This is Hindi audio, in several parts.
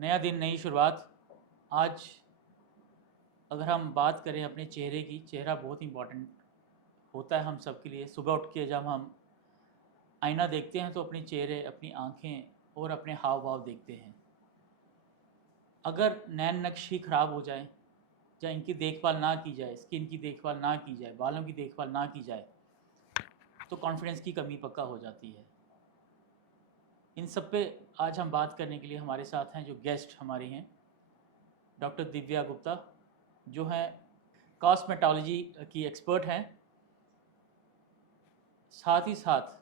नया दिन, नई शुरुआत। आज अगर हम बात करें अपने चेहरे की, चेहरा बहुत इंपॉर्टेंट होता है हम सब के लिए। सुबह उठ के जब हम आईना देखते हैं तो अपने चेहरे, अपनी आँखें और अपने हाव भाव देखते हैं। अगर नैन नक्श ही ख़राब हो जाए या इनकी देखभाल ना की जाए, स्किन की देखभाल ना की जाए, बालों की देखभाल ना की जाए, तो कॉन्फिडेंस की कमी पक्का हो जाती है। इन सब पे आज हम बात करने के लिए हमारे साथ हैं जो गेस्ट हमारे हैं, डॉक्टर दिव्या गुप्ता, जो हैं कॉस्मेटोलॉजी की एक्सपर्ट हैं। साथ ही साथ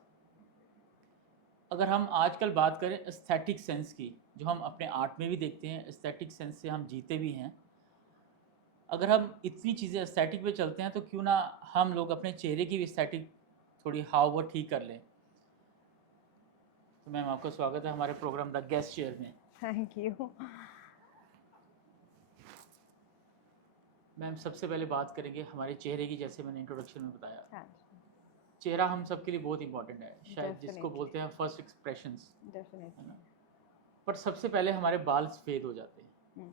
अगर हम आजकल बात करें एस्थेटिक सेंस की, जो हम अपने आर्ट में भी देखते हैं, एस्थेटिक सेंस से हम जीते भी हैं। अगर हम इतनी चीज़ें एस्थेटिक पे चलते हैं तो क्यों ना हम लोग अपने चेहरे की भी एस्थेटिक थोड़ी हाव वो ठीक कर लें। तो मैम, आपका स्वागत है हमारे प्रोग्राम द गेस्ट चेयर में। Thank you. मैम, सबसे पहले बात करेंगे हमारे चेहरे की। जैसे मैंने इंट्रोडक्शन में बताया, हाँ, चेहरा हम सब के लिए बहुत इंपॉर्टेंट है, शायद जिसको डेफिनेटली बोलते हैं फर्स्ट एक्सप्रेशंस, है डेफिनेटली। ना। पर सबसे पहले हमारे बाल सफ़ेद हो जाते हैं।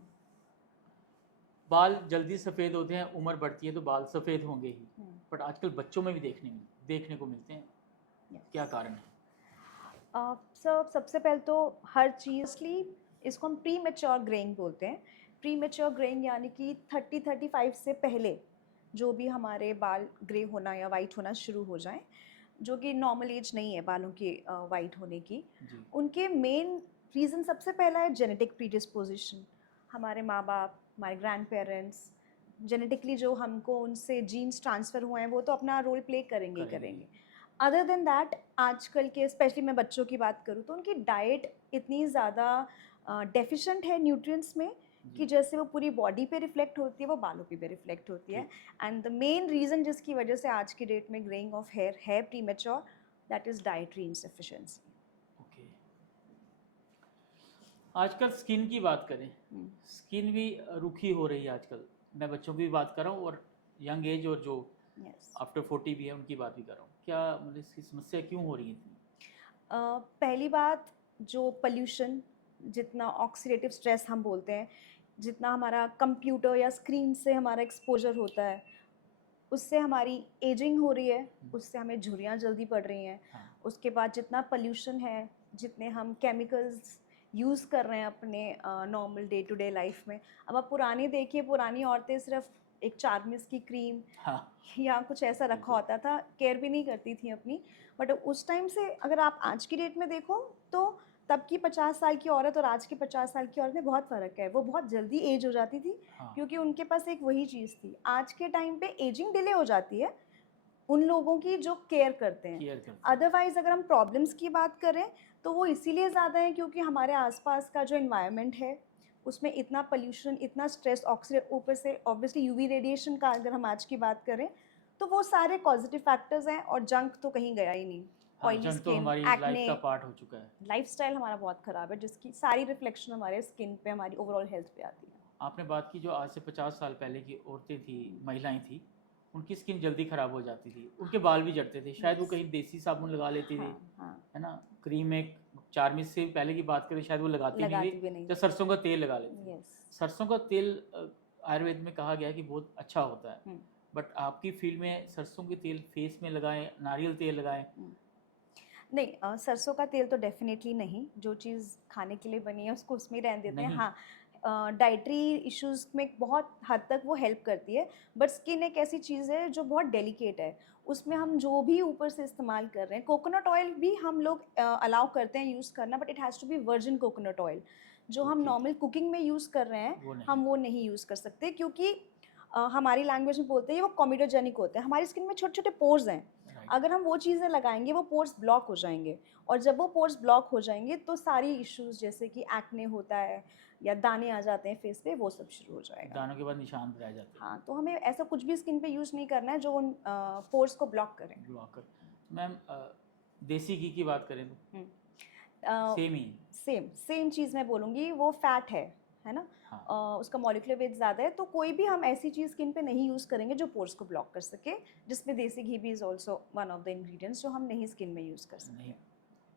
बाल जल्दी सफ़ेद होते हैं, उम्र बढ़ती है तो बाल सफ़ेद होंगे ही। बट आजकल बच्चों में भी देखने को मिलते हैं। क्या कारण है? सबसे पहले तो हर चीज़ली इसको हम प्री मेच्योर ग्रेइंग बोलते हैं। प्री मेच्योर ग्रेइंग यानी कि 30-35 से पहले जो भी हमारे बाल ग्रे होना या वाइट होना शुरू हो जाएं, जो कि नॉर्मल एज नहीं है बालों के वाइट होने की। जी। उनके मेन रीज़न सबसे पहला है जेनेटिक प्रीडिस्पोजिशन। हमारे माँ बाप, हमारे ग्रैंड पेरेंट्स, जेनेटिकली जो हमको उनसे जीन्स ट्रांसफ़र हुए हैं वो तो अपना रोल प्ले करेंगे ही करेंगे। अदर देन दैट, आजकल के स्पेशली मैं बच्चों की बात करूँ तो उनकी डाइट इतनी ज़्यादा डेफिशिएंट है न्यूट्रिएंट्स में कि जैसे वो पूरी बॉडी पे रिफ्लेक्ट होती है वो बालों पे भी रिफ्लेक्ट होती है। एंड द मेन रीज़न जिसकी वजह से आज की डेट में ग्रेइंग ऑफ हेयर है premature, that is dietary insufficiency. Okay. आजकल स्किन की बात करें, स्किन भी रूखी हो रही है आजकल। मैं बच्चों की भी बात कर रहा हूँ और यंग एज और जो आफ्टर 40 भी है उनकी बात भी कर रहा हूँ। क्या मतलब इसकी समस्या क्यों हो रही है इतनी? पहली बात, जो पोल्यूशन, जितना ऑक्सीडेटिव स्ट्रेस हम बोलते हैं, जितना हमारा कंप्यूटर या स्क्रीन से हमारा एक्सपोजर होता है, उससे हमारी एजिंग हो रही है, उससे हमें झुर्रियाँ जल्दी पड़ रही हैं। उसके बाद जितना पोल्यूशन है, जितने हम केमिकल्स यूज़ कर रहे हैं अपने normal day to day life में। अब आप पुरानी देखिए, पुरानी औरतें सिर्फ एक चारमिस की क्रीम या कुछ ऐसा रखा होता था, केयर भी नहीं करती थी अपनी। बट उस टाइम से अगर आप आज की डेट में देखो तो तब की 50 साल की औरत और आज की 50 साल की औरत में बहुत फ़र्क है। वो बहुत जल्दी एज हो जाती थी क्योंकि उनके पास एक वही चीज़ थी। आज के टाइम पे एजिंग डिले हो जाती है उन लोगों की जो केयर करते हैं। अदरवाइज़ अगर हम प्रॉब्लम्स की बात करें तो वो इसीलिए ज़्यादा है क्योंकि हमारे आसपास का जो इन्वायरमेंट है उसमें इतना पोल्यूशन, इतना स्ट्रेस, ऑक्सीडेट, ऊपर से ऑब्वियसली यूवी रेडिएशन का अगर हम आज की बात करें तो वो सारे पॉजिटिव फैक्टर्स हैं। और जंक तो कहीं गया ही नहीं। ऑयली जंक तो स्किन, हमारी लाइफ एक्ने, का पार्ट हो चुका है। लाइफस्टाइल हमारा बहुत ख़राब है जिसकी सारी रिफ्लेक्शन हमारे स्किन पे, हमारी ओवरऑल हेल्थ पे आती है। आपने बात की जो आज से 50 साल पहले की औरतें थी, महिलाएं थी, उनकी स्किन जल्दी ख़राब हो जाती थी, उनके बाल भी झड़ते थे। शायद वो कहीं देसी साबुन लगा लेती थी, है ना। क्रीम एक चारमिस से पहले की बात करें, शायद वो लगाती नहीं थी, तो सरसों का तेल लगा लेती थी। सरसों का तेल आयुर्वेद में कहा गया है कि बहुत अच्छा होता है। बट आपकी फील्ड में सरसों के तेल फेस में लगाएं, नारियल तेल लगाएं? नहीं, सरसों का तेल तो डेफिनेटली नहीं। जो चीज़ खाने के लिए बनी है उसको उसमें ही रहने देते हैं। हाँ, डाइटरी इश्यूज़ में बहुत हद तक वो हेल्प करती है। बट स्किन एक ऐसी चीज़ है जो बहुत डेलिकेट है। उसमें हम जो भी ऊपर से इस्तेमाल कर रहे हैं, कोकोनट ऑयल भी हम लोग अलाउ करते हैं यूज़ करना, but it has to be virgin coconut oil. जो हम नॉर्मल कुकिंग में यूज़ कर रहे हैं हम वो नहीं यूज़ कर सकते क्योंकि हमारी लैंग्वेज में बोलते हैं वो कॉमेडोजेनिक होते हैं। हमारी स्किन में छोटे छोटे पोर्स हैं, अगर हम वो चीज़ें लगाएंगे वो पोर्स ब्लॉक हो जाएंगे। और जब वो पोर्स ब्लॉक हो जाएंगे तो सारी इश्यूज़ जैसे कि एक्ने होता है या दाने आ जाते हैं फेस पे, वो सब शुरू हो जाएगा। दानों के बाद निशान रह जाते हैं। हाँ, तो हमें ऐसा कुछ भी स्किन पे यूज़ नहीं करना है जो उन पोर्स को ब्लॉक करें। मैम, देसी घी की बात करें तो सेम चीज़ मैं बोलूँगी, वो फैट है ना। उसका मॉलिक्यूलर वेट ज़्यादा है, तो कोई भी हम ऐसी चीज़ स्किन पे नहीं यूज़ करेंगे जो पोर्स को ब्लॉक कर सके, जिसमें देसी घी भी is also one of the ingredients जो हम नहीं स्किन में यूज़ कर सकते।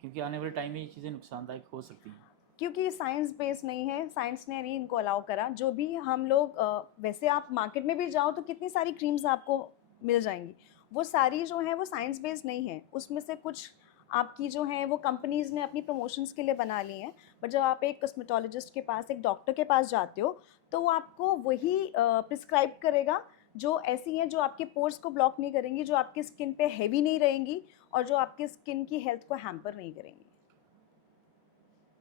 क्योंकि आने वाले टाइम में ये चीज़ें नुकसानदायक हो सकती हैं। क्योंकि साइंस बेस्ड नहीं है, साइंस ने नहीं इनको अलाउ करा। जो भी हम लोग वैसे आप मार्केट में भी जाओ तो कितनी सारी क्रीम्स आपको मिल जाएंगी, वो सारी जो हैं वो साइंस बेस्ड नहीं है। उसमें से कुछ आपकी जो हैं वो कंपनीज़ ने अपनी प्रमोशंस के लिए बना ली हैं, बट जब आप एक कॉस्मेटोलॉजिस्ट के पास, एक डॉक्टर के पास जाते हो, तो वो आपको वही प्रिस्क्राइब करेगा जो ऐसी हैं जो आपके पोर्स को ब्लॉक नहीं करेंगी, जो आपकी स्किन पे हैवी नहीं रहेंगी और जो आपके स्किन की हेल्थ को हैम्पर नहीं करेंगी।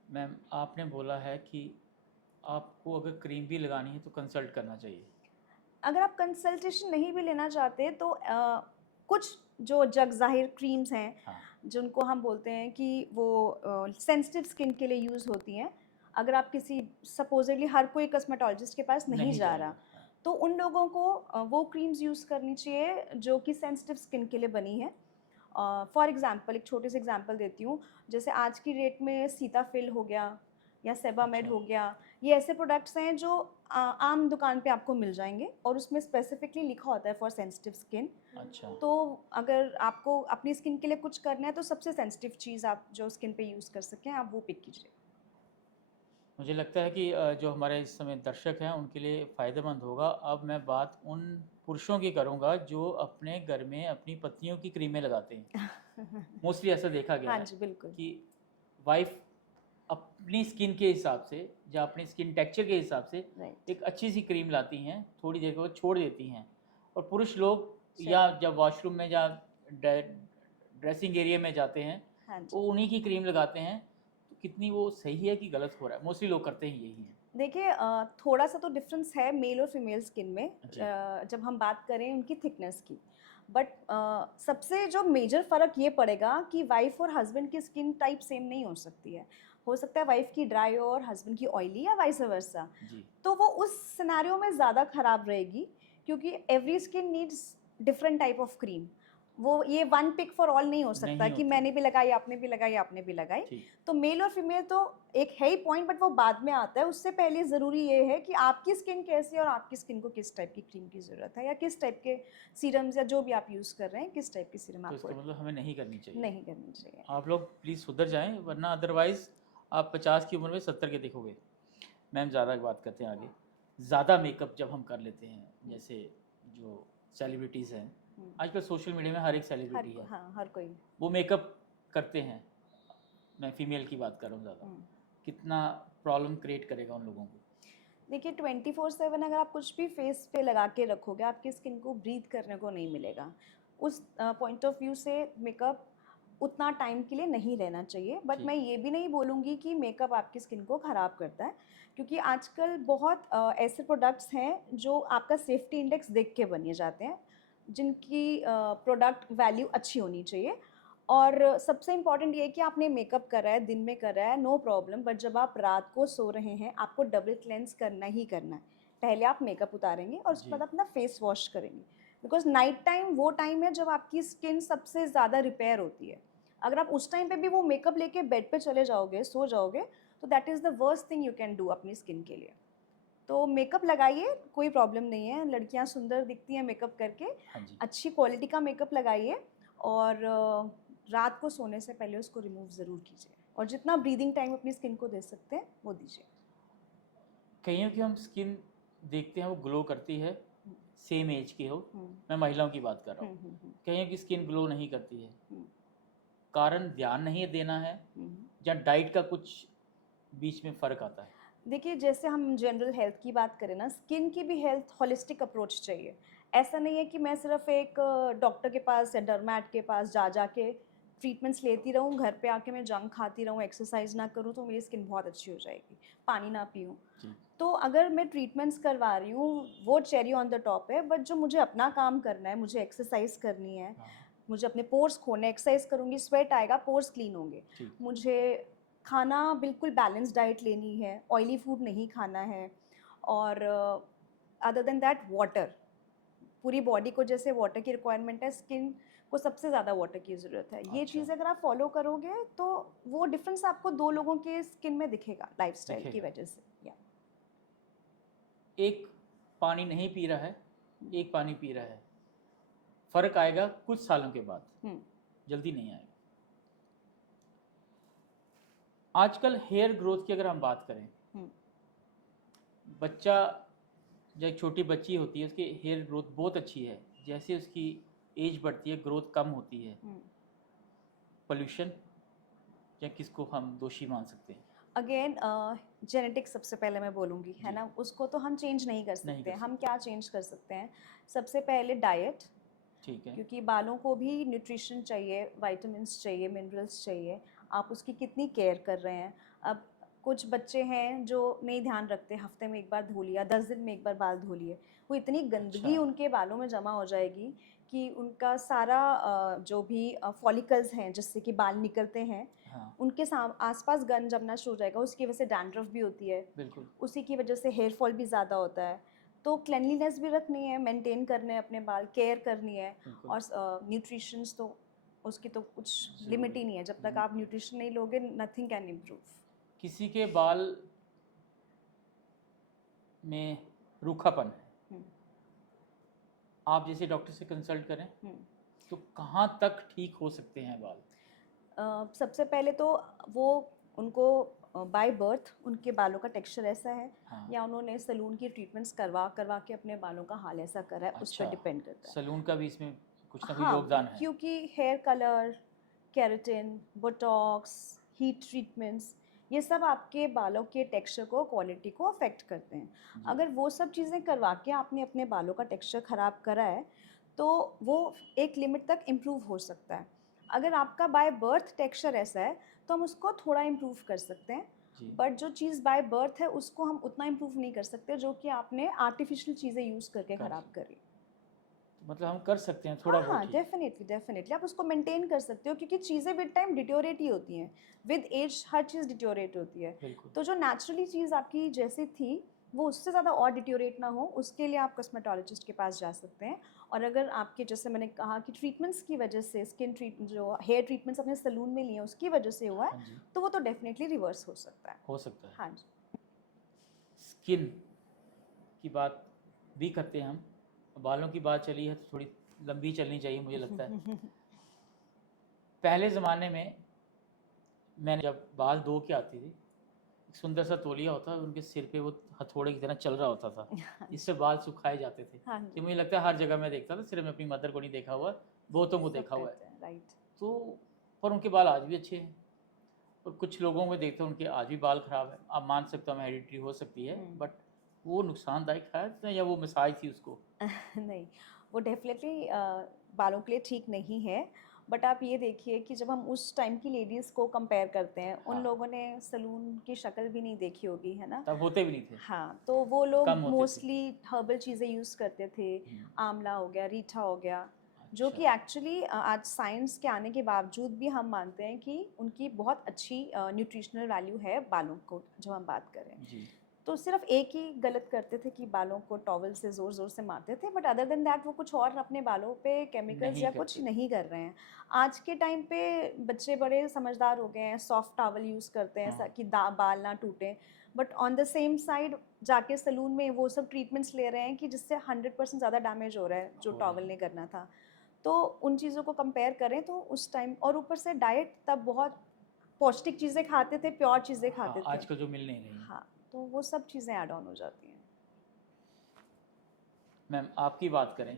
मैम आपने बोला है कि आपको अगर क्रीम भी लगानी है तो कंसल्ट करना चाहिए। अगर आप कंसल्टेशन नहीं भी लेना चाहते तो कुछ जो जग ज़ाहिर क्रीम्स हैं, हाँ जिनको हम बोलते हैं कि वो सेंसिटिव स्किन के लिए यूज़ होती हैं। अगर आप किसी सपोजिटली हर कोई कस्मेटोलॉजिस्ट के पास नहीं जा जाएगा। रहा, हाँ तो उन लोगों को वो क्रीम्स यूज़ करनी चाहिए जो कि सेंसिटिव स्किन के लिए बनी है। फॉर एग्ज़ाम्पल एक छोटे से एग्ज़ाम्पल देती हूँ, जैसे आज की डेट में सीताफिल हो गया या सेबामेड अच्छा हो गया, ये ऐसे प्रोडक्ट्स हैं जो आम दुकान पे आपको मिल जाएंगे और उसमें स्पेसिफिकली लिखा होता है फॉर सेंसिटिव स्किन। अच्छा। तो अगर आपको अपनी स्किन के लिए कुछ करना है तो सबसे सेंसिटिव चीज़ आप जो स्किन पे यूज़ कर सकें आप वो पिक कीजिए। मुझे लगता है कि जो हमारे इस समय दर्शक हैं उनके लिए फ़ायदेमंद होगा। अब मैं बात उन पुरुषों की करूंगा जो अपने घर में अपनी पत्नियों की क्रीमें लगाते हैं। मोस्टली ऐसा देखा गया हाँ है जी, बिल्कुल। कि वाइफ अपनी स्किन के हिसाब से या अपने स्किन टेक्सचर के हिसाब से राइट। एक अच्छी सी क्रीम लाती हैं, थोड़ी देर के बाद छोड़ देती हैं, और पुरुष लोग Sure. या जब वॉशरूम में या ड्रेसिंग एरिया में जाते हैं हाँ वो जी। उन्हीं की क्रीम लगाते हैं। तो कितनी वो सही है कि गलत हो रहा है? मोस्टली लोग करते ही यही हैं। देखिए थोड़ा सा तो डिफरेंस है मेल और फीमेल स्किन में, जी जब हम बात करें उनकी थिकनेस की। बट सबसे जो मेजर फ़र्क ये पड़ेगा कि वाइफ और हस्बैंड की स्किन टाइप सेम नहीं हो सकती है। हो सकता है वाइफ की ड्राई और हस्बैंड की ऑयली या वाइस वर्सा। जी तो वो उस सिनेरियो में ज़्यादा ख़राब रहेगी, क्योंकि every skin needs different type of cream. वो ये वन पिक फॉर ऑल नहीं हो सकता नहीं कि होती। मैंने भी लगाई, आपने भी लगाई, आपने भी लगाई। ठीक। तो मेल और फीमेल तो एक है ही पॉइंट, बट वो बाद में आता है। उससे पहले ज़रूरी ये है कि आपकी स्किन कैसी है और आपकी स्किन को किस टाइप की क्रीम की ज़रूरत है, या किस टाइप के सीरम्स या जो भी आप यूज़ कर रहे हैं, किस टाइप की सीरम तो आपको इसका मतलब हमें नहीं करनी चाहिए। नहीं करनी चाहिए। आप लोग प्लीज़ सुधर जाएं, वरना अदरवाइज़ आप 50 की उम्र में 70 के दिखोगे। मैम ज़्यादा बात करते हैं आगे। ज़्यादा मेकअप जब हम कर लेते हैं, जैसे जो सेलिब्रिटीज़ हैं, हम्म, आजकल सोशल मीडिया में हर एक हर सेलिब्रिटी है, हाँ, हर कोई। वो मेकअप करते हैं। मैं फीमेल की बात कर रहा हूँ ज़्यादा। हम्म। कितना प्रॉब्लम क्रिएट करेगा उन लोगों को? देखिए 24/7 अगर आप कुछ भी फेस पे लगा के रखोगे, आपकी स्किन को ब्रीथ करने को नहीं मिलेगा। उस पॉइंट ऑफ व्यू से मेकअप उतना टाइम के लिए नहीं रहना चाहिए। बट मैं ठीक। ये भी नहीं बोलूँगी कि मेकअप आपकी स्किन को ख़राब करता है, क्योंकि आजकल बहुत ऐसे प्रोडक्ट्स हैं जो आपका सेफ्टी इंडेक्स देख के बने जाते हैं, जिनकी प्रोडक्ट वैल्यू अच्छी होनी चाहिए। और सबसे इम्पॉर्टेंट ये है कि आपने मेकअप करा है, दिन में करा है, नो प्रॉब्लम। बट जब आप रात को सो रहे हैं, आपको डबल क्लेंस करना ही करना है। पहले आप मेकअप उतारेंगे और उसके जी बाद अपना फेस वॉश करेंगे, बिकॉज नाइट टाइम वो टाइम है जब आपकी स्किन सबसे ज़्यादा रिपेयर होती है। अगर आप उस टाइम पे भी वो मेकअप लेके बेड पे चले जाओगे, सो जाओगे, तो that is the worst thing you can do अपनी स्किन के लिए। तो मेकअप लगाइए, कोई प्रॉब्लम नहीं है, लड़कियां सुंदर दिखती हैं मेकअप करके। हाँ जी। अच्छी क्वालिटी का मेकअप लगाइए और रात को सोने से पहले उसको रिमूव ज़रूर कीजिए, और जितना ब्रीदिंग टाइम अपनी स्किन को दे सकते हैं वो दीजिए। कईयों की हम स्किन देखते हैं वो ग्लो करती है, हम्म, सेम एज की हो। हम्म, मैं महिलाओं की बात कर रहा हम्म, हूँ। हम्म, कईयों की स्किन ग्लो नहीं करती है। हम्म, कारण ध्यान नहीं देना है हम्म। या डाइट का कुछ बीच में फ़र्क आता है? देखिए जैसे हम जनरल हेल्थ की बात करें ना, स्किन की भी हेल्थ होलिस्टिक अप्रोच चाहिए। ऐसा नहीं है कि मैं सिर्फ एक डॉक्टर के पास या डर्मैट के पास जा के ट्रीटमेंट्स लेती रहूँ, घर पे आके मैं जंक खाती रहूँ, एक्सरसाइज ना करूँ तो मेरी स्किन बहुत अच्छी हो जाएगी, पानी ना पीऊँ। जी तो अगर मैं ट्रीटमेंट्स करवा रही हूँ वो चेरी ऑन द टॉप है, बट जो मुझे अपना काम करना है, मुझे एक्सरसाइज करनी है, हाँ मुझे अपने पोर्स खोलने, एक्सरसाइज करूँगी, स्वेट आएगा, पोर्स क्लीन होंगे। ठीक। मुझे खाना बिल्कुल बैलेंस डाइट लेनी है, ऑयली फूड नहीं खाना है। और अदर देन दैट वाटर, पूरी बॉडी को जैसे वाटर की रिक्वायरमेंट है, स्किन को सबसे ज़्यादा वाटर की ज़रूरत है। ये अच्छा चीज़ अगर आप फॉलो करोगे तो वो डिफरेंस आपको दो लोगों के स्किन में दिखेगा लाइफस्टाइल की दिखेगा। वजह से। या एक पानी नहीं पी रहा है, एक पानी पी रहा है, फ़र्क आएगा कुछ सालों के बाद, जल्दी नहीं आएगा। आजकल हेयर ग्रोथ की अगर हम बात करें, हम्म, बच्चा जो एक छोटी बच्ची होती है उसकी हेयर ग्रोथ बहुत अच्छी है, जैसे उसकी एज बढ़ती है ग्रोथ कम होती है। हम्म। पोल्यूशन या किसको हम दोषी मान सकते हैं? अगेन जेनेटिक्स सबसे पहले मैं बोलूँगी, है जी। ना, उसको तो हम चेंज नहीं कर नहीं सकते। कर हम सकते। क्या चेंज कर सकते हैं? सबसे पहले डाइट, ठीक है। क्योंकि बालों को भी न्यूट्रिशन चाहिए, विटामिन्स चाहिए, मिनरल्स चाहिए। आप उसकी कितनी केयर कर रहे हैं? अब कुछ बच्चे हैं जो नहीं ध्यान रखते, हफ्ते में एक बार धो लिया, 10 दिन में एक बार बाल धो लिए, वो इतनी गंदगी अच्छा। उनके बालों में जमा हो जाएगी कि उनका सारा जो भी फॉलिकल्स हैं जिससे कि बाल निकलते हैं, हाँ, उनके आसपास गंद जमना शुरू हो जाएगा। उसकी वजह से डैंड्रफ भी होती है, बिल्कुल। उसी की वजह से हेयर फॉल भी ज़्यादा होता है। तो क्लेanलीनेस भी रखनी है, मेंटेन करने हैं अपने बाल, केयर करनी है। बिल्कुल। और न्यूट्रिशंस तो उसकी तो कुछ लिमिट ज़रूरी। ही नहीं है। जब तक लिमिट आप नहीं। न्यूट्रिशन नहीं लोगे, नथिंग कैन इम्प्रूव। किसी के बाल में रूखापन है, हम्म, आप जैसे डॉक्टर से कंसल्ट करें हम्म। तो कहाँ तक ठीक हो सकते हैं बाल? सबसे पहले तो वो उनको बाय बर्थ उनके बालों का टेक्सचर ऐसा है, हाँ। या उन्होंने सलून की ट्रीटमेंट्स करवा करवा के अपने बालों का हाल ऐसा करा है, उस पर अच्छा, डिपेंड करता है। सलून का भी इसमें कुछ ना कुछ हाँ, योगदान है। क्योंकि hair colour, keratin, Botox, heat treatments, ये सब आपके बालों के टेक्सचर को, क्वालिटी को अफेक्ट करते हैं। जी। अगर वो सब चीज़ें करवा के आपने अपने बालों का टेक्सचर ख़राब करा है, तो वो एक लिमिट तक इम्प्रूव हो सकता है। अगर आपका बाय बर्थ टेक्सचर ऐसा है, तो हम उसको थोड़ा इम्प्रूव कर सकते हैं। जी। बट जो चीज़ बाय बर्थ है, उसको हम उतना इम्प्रूव नहीं कर सकते जो कि आपने आर्टिफिशियल चीज़ें यूज़ करके कर ख़राब करी। मतलब हम कर सकते हैं थोड़ा हाँ, हाँ, बहुत ही। डेफ़िनेटली, डेफ़िनेटली आप उसको मेंटेन कर सकते हो, क्योंकि चीज़ें विद टाइम डिटोरेट ही होती हैं। विद एज हर चीज़ डिटोरेट होती है। बिल्कुल। तो जो नेचुरली चीज़ आपकी जैसी थी, वो उससे ज़्यादा और डिटोरेट ना हो, उसके लिए आप कॉस्मेटोलॉजिस्ट के पास जा सकते हैं। और अगर आपके, जैसे मैंने कहा कि ट्रीटमेंट्स की वजह से, स्किन ट्रीट जो हेयर ट्रीटमेंट्स अपने सैलून में लिए हैं, उसकी वजह से हुआ है, हाँ जी, तो वो तो डेफ़िनेटली रिवर्स हो सकता है। हो सकता है। हाँ जी। स्किन की बात भी करते हैं हम, बालों की बात चली है तो थोड़ी लंबी चलनी चाहिए मुझे लगता है। पहले ज़माने में मैंने जब बाल धो के आती थी, एक सुंदर सा तौलिया होता था, उनके सिर पे वो हथौड़े की तरह चल रहा होता था, जिससे बाल सुखाए जाते थे। हाँ ये जी, मुझे लगता है हर जगह मैं देखता था, सिर्फ मैं अपनी मदर को नहीं देखा हुआ, बहुतों को सब देखा हुआ है। करते हैं, राइट। तो पर उनके बाल आज भी अच्छे हैं, और कुछ लोगों को देखते हैं उनके आज भी बाल ख़राब है। आप मान सकते हो, हेरिडिटी हो सकती है, बट वो नुकसानदायक है या वो मिसाज थी उसको? नहीं, वो डेफ़िनेटली बालों के लिए ठीक नहीं है। बट आप ये देखिए कि जब हम उस टाइम की लेडीज़ को कंपेयर करते हैं, उन हाँ, लोगों ने सलून की शक्ल भी नहीं देखी होगी, है ना? तब होते भी नहीं थे, हाँ, तो वो कम लोग होते थे। मोस्टली हर्बल चीज़ें यूज़ करते थे। हम्म, आंवला हो गया, रीठा हो गया, जो अच्छा। कि एक्चुअली आज साइंस के आने के बावजूद भी हम मानते हैं कि उनकी बहुत अच्छी न्यूट्रिशनल वैल्यू है बालों को, जो हम बात करें। जी। तो सिर्फ एक ही गलत करते थे कि बालों को टॉवल से ज़ोर ज़ोर से मारते थे, बट अदर देन दैट वो कुछ और अपने बालों पे केमिकल्स नहीं या कुछ करते थे। नहीं कर रहे हैं। आज के टाइम पे बच्चे बड़े समझदार हो गए हैं, सॉफ्ट टॉवल यूज़ करते हैं हाँ, कि बाल ना टूटें। But on the same side जाके सलून में वो सब ट्रीटमेंट्स ले रहे हैं कि जिससे 100% ज़्यादा डैमेज हो रहा है जो हो रहे टॉवल हैं। ने करना था। तो उन चीज़ों को कंपेयर करें तो उस टाइम, और ऊपर से डाइट तब बहुत पौष्टिक चीज़ें खाते थे, प्योर चीज़ें हाँ, खाते थे। आजकल जो मिल नहीं रही हैं। हाँ, तो वो सब चीज़ें ऐड ऑन हो जाती हैं। मैम आपकी बात करें,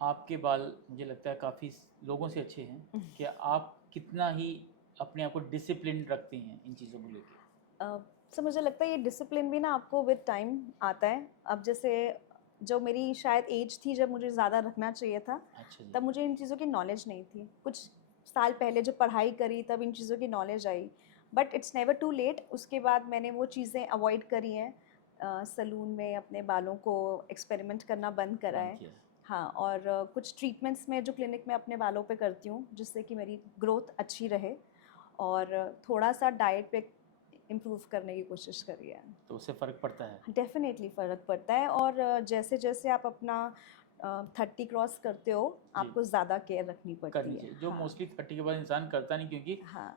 आपके बाल मुझे लगता है काफ़ी लोगों से अच्छे हैं, कि आप कितना ही अपने आप को डिसिप्लिन रखती हैं इन चीज़ों को लेके? सो मुझे लगता है ये डिसिप्लिन भी ना आपको विद टाइम आता है। अब जैसे जो मेरी शायद एज थी जब मुझे ज़्यादा रखना चाहिए था, अच्छा जी। तब मुझे इन चीज़ों की नॉलेज नहीं थी। कुछ साल पहले जब पढ़ाई करी तब इन चीज़ों की नॉलेज आई। But it's never too late, उसके बाद मैंने वो चीज़ें अवॉइड करी हैं। सलून में अपने बालों को एक्सपेरिमेंट करना बंद करा बंद है। किया। हाँ, और कुछ ट्रीटमेंट्स में जो क्लिनिक में अपने बालों पे करती हूँ, जिससे कि मेरी ग्रोथ अच्छी रहे, और थोड़ा सा डाइट पे इम्प्रूव करने की कोशिश करी है। तो उससे फ़र्क पड़ता है? डेफ़िनेटली फ़र्क पड़ता है। और जैसे-जैसे आप अपना 30 क्रॉस करते हो, जी, आपको ज़्यादा केयर रखनी करनी पड़ती है। चाहिए, जो हाँ, मोस्टली 30 के बाद इंसान करता नहीं, क्योंकि हाँ,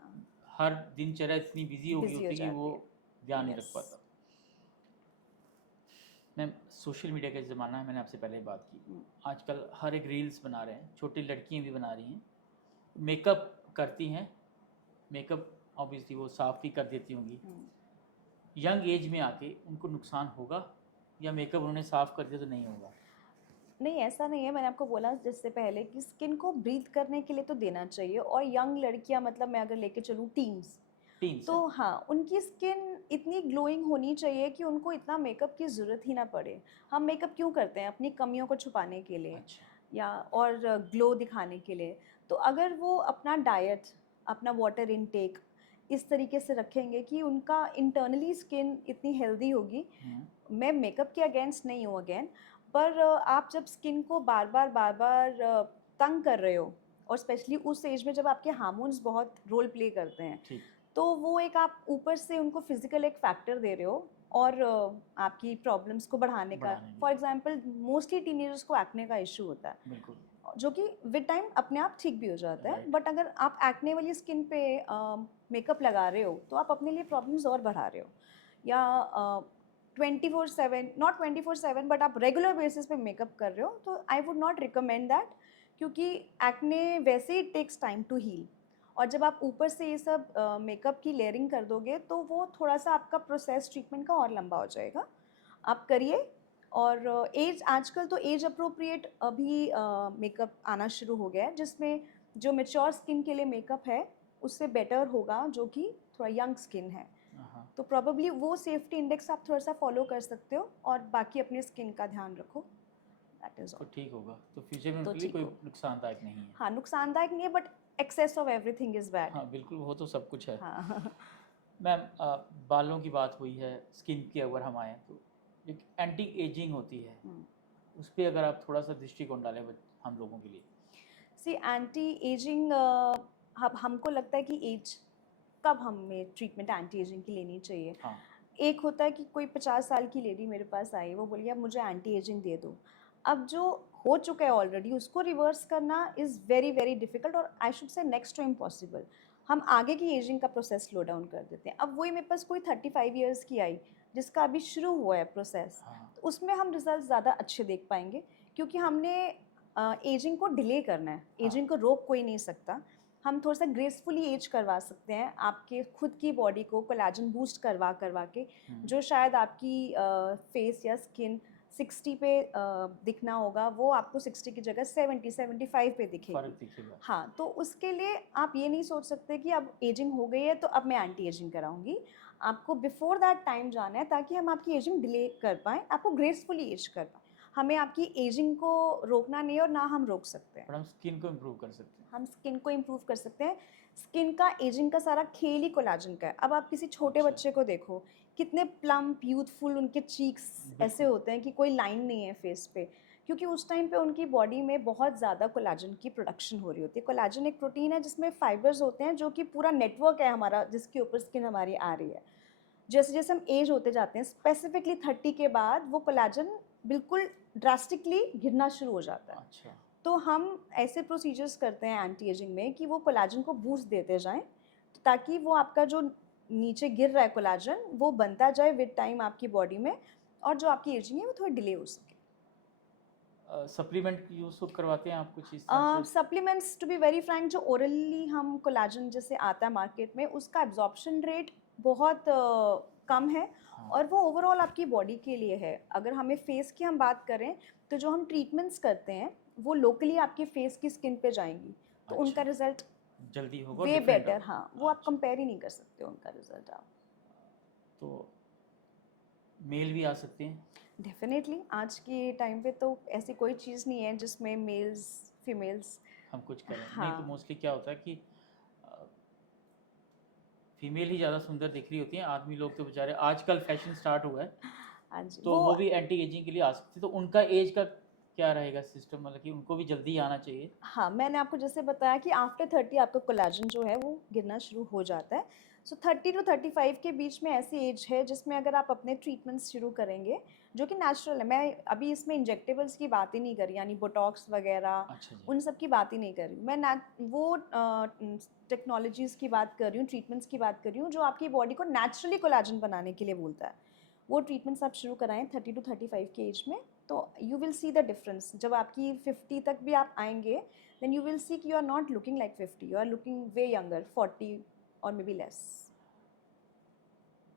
हर दिनचर्या इतनी बिजी हो गई बिज़ी हो होती है कि वो जाती है। ध्यान नहीं रख यस। पाता। मैम सोशल मीडिया का ज़माना है, मैंने आपसे पहले ही बात की, हुँ, आजकल हर एक रील्स बना रहे हैं, छोटी लड़कियां भी बना रही हैं, मेकअप करती हैं, मेकअप ऑब्वियसली वो साफ भी कर देती होंगी, यंग एज में आके उनको नुकसान होगा या मेकअप उन्होंने साफ कर दिया तो नहीं होगा? नहीं, ऐसा नहीं है। मैंने आपको बोला जिससे पहले कि स्किन को ब्रीथ करने के लिए तो देना चाहिए, और यंग लड़कियां, मतलब मैं अगर लेके चलूँ टीन्स, टीन्स तो हाँ, उनकी स्किन इतनी ग्लोइंग होनी चाहिए कि उनको इतना मेकअप की ज़रूरत ही ना पड़े। हम मेकअप क्यों करते हैं? अपनी कमियों को छुपाने के लिए, अच्छा, या और ग्लो दिखाने के लिए। तो अगर वो अपना डाइट, अपना वाटर इनटेक इस तरीके से रखेंगे कि उनका इंटरनली स्किन इतनी हेल्दी होगी। मैं मेकअप के अगेंस्ट नहीं हूँ अगेन, पर आप जब स्किन को बार बार तंग कर रहे हो, और स्पेशली उस एज में जब आपके हार्मोन्स बहुत रोल प्ले करते हैं, ठीक, तो वो एक आप ऊपर से उनको फिजिकल एक फैक्टर दे रहे हो, और आपकी प्रॉब्लम्स को बढ़ाने का। बढ़ाने फॉर की, एग्जांपल मोस्टली टीनेजर्स को एक्ने का इशू होता है, बिल्कुल, जो कि विद टाइम अपने आप ठीक भी हो जाता है। राइट, बट अगर आप एक्ने वाली स्किन पे मेकअप लगा रहे हो, तो आप अपने लिए प्रॉब्लम्स और बढ़ा रहे हो। या 24/7, नॉट 24/7, बट आप रेगुलर बेसिस पे मेकअप कर रहे हो, तो आई वुड नॉट रिकमेंड दैट, क्योंकि एक्ने वैसे ही टेक्स टाइम टू हील। और जब आप ऊपर से ये सब मेकअप की लेयरिंग कर दोगे, तो वो थोड़ा सा आपका प्रोसेस ट्रीटमेंट का और लंबा हो जाएगा। आप करिए। और एज, आजकल तो एज अप्रोप्रिएट अभी मेकअप आना शुरू हो गया है, जिसमें जो मेच्योर स्किन के लिए मेकअप है उससे बेटर होगा जो कि थोड़ा यंग स्किन है। हाँ, तो प्रॉबेबली वो सेफ्टी इंडेक्स आप थोड़ा सा फॉलो कर सकते हो, और बाकी अपने स्किन का ध्यान रखो। दैट इज़ तो ऑल। ठीक होगा, तो फ्यूचर में तो उनके लिए ठीक कोई हो, नुकसानदायक नहीं है। हाँ, नुकसानदायक नहीं है, but excess of everything is bad. हाँ, बिल्कुल, वो तो सब कुछ है। हाँ। मैम, बालों की बात हुई है, स्किन की अगर हम आएँ तो एक एंटी एजिंग होती है, उस पे अगर आप थोड़ा सा दृष्टिकोण डालें हम लोगों के लिए। सी, एंटी एजिंग, अब हमको लगता है कि एज, कब हमें ट्रीटमेंट एंटी एजिंग की लेनी चाहिए। हाँ, एक होता है कि कोई 50 साल की लेडी मेरे पास आई, वो बोली अब मुझे एंटी एजिंग दे दो। अब जो हो चुका है ऑलरेडी, उसको रिवर्स करना इज़ वेरी वेरी डिफिकल्ट, और I should say next to impossible. हम आगे की एजिंग का प्रोसेस स्लो डाउन कर देते हैं। अब वही मेरे पास कोई 35 ईयर्स की आई, जिसका अभी शुरू हुआ है प्रोसेस, हाँ, तो उसमें हम रिजल्ट ज़्यादा अच्छे देख पाएंगे, क्योंकि हमने एजिंग को डिले करना है। हाँ, एजिंग को रोक कोई नहीं सकता। हम थोड़ा सा ग्रेसफुली एज करवा सकते हैं आपके खुद की बॉडी को कोलेजन बूस्ट करवा करवा के, जो शायद आपकी फेस या स्किन 60 पे दिखना होगा, वो आपको 60 की जगह 70-75 पे दिखेगी। फ़र्क दिखेगा। हाँ, तो उसके लिए आप ये नहीं सोच सकते कि अब एजिंग हो गई है तो अब मैं एंटी एजिंग कराऊंगी। आपको बिफोर दैट टाइम जाना है, ताकि हम आपकी एजिंग डिले कर पाएँ, आपको ग्रेसफुली एज कर पाएँ। हमें आपकी एजिंग को रोकना नहीं है, और ना हम रोक सकते हैं। और हम स्किन को इम्प्रूव कर सकते हैं। हम स्किन को इम्प्रूव कर सकते हैं। स्किन का एजिंग का सारा खेल ही कोलाजन का है। अब आप किसी छोटे अच्छा, बच्चे को देखो, कितने प्लम्प यूथफुल उनके चीक्स ऐसे बिल्कुल, होते हैं कि कोई लाइन नहीं है फेस पे, क्योंकि उस टाइम पे उनकी बॉडी में बहुत ज़्यादा कोलाजन की प्रोडक्शन हो रही होती है। कोलाजन एक प्रोटीन है जिसमें फाइबर्स होते हैं, जो कि पूरा नेटवर्क है हमारा, जिसके ऊपर स्किन हमारी आ रही है। जैसे जैसे हम एज होते जाते हैं, स्पेसिफिकली 30 के बाद, वो कोलाजन बिल्कुल ड्रास्टिकली गिरना शुरू हो जाता है। अच्छा, तो हम ऐसे प्रोसीजर्स करते हैं एंटी एजिंग में कि वो कोलाजन को बूस्ट देते जाएं, ताकि वो आपका जो नीचे गिर रहा है कोलाजन, वो बनता जाए विद टाइम आपकी बॉडी में, और जो आपकी एजिंग है वो थोड़ी डिले हो सके। सप्लीमेंट यूज़ करवाते हैं आप कुछ इस तरह से? Supplements, to be very frank, जो ओरली हम कोलाजन जैसे आता है मार्केट में, उसका एब्जॉर्प्शन रेट बहुत कम है, हाँ, और वो ओवरऑल आपकी बॉडी के लिए है। अगर हमें फेस की हम बात करें, तो जो हम ट्रीटमेंट्स करते हैं वो लोकली आपके फेस की स्किन पे जाएंगी, तो उनका अच्छा, रिजल्ट जल्दी होगा और वे डिफरेंट बेटर। होगा। हाँ, वो आप अच्छा, कंपेयर ही नहीं कर सकते उनका रिजल्ट आप। तो मेल भी आ सकते हैं? डेफिनेटली आज के टाइम पे तो ऐसी कोई चीज़ नहीं है जिसमें मेल्स फीमेल्स। हम कुछ करें नहीं तो हाँ, मोस्टली क्या होता है कि फीमेल ही ज़्यादा सुंदर दिख रही होती हैं, आदमी लोग तो बेचारे, आजकल फैशन स्टार्ट हुआ है, हाँ जी, तो वो भी एंटी एजिंग के लिए आ सकते हैं। तो उनका एज का क्या रहेगा सिस्टम, मतलब कि उनको भी जल्दी आना चाहिए? हाँ, मैंने आपको जैसे बताया कि आफ्टर 30 आपका कोलेजन जो है वो गिरना शुरू हो जाता है। सो 30 टू 35 के बीच में ऐसी एज है जिसमें अगर आप अपने ट्रीटमेंट्स शुरू करेंगे, जो कि नेचुरल है। मैं अभी इसमें इंजेक्टेबल्स की बात ही नहीं कर रही, यानी बोटॉक्स वगैरह, अच्छा जी, उन सब की बात ही नहीं कर रही हूँ। मैं वो टेक्नोलॉजीज़ की बात कर रही हूँ, ट्रीटमेंट्स की बात कर रही हूँ, जो आपकी बॉडी को नेचुरली कोलेजन बनाने के लिए बोलता है। वो ट्रीटमेंट्स आप शुरू कराएं 30 टू 35 के एज में, तो you will see the difference. जब आपकी 50 तक भी आप आएंगे, देन यू विल सी कि you are not looking like 50, you are looking way younger, 40 और मे बी लेस।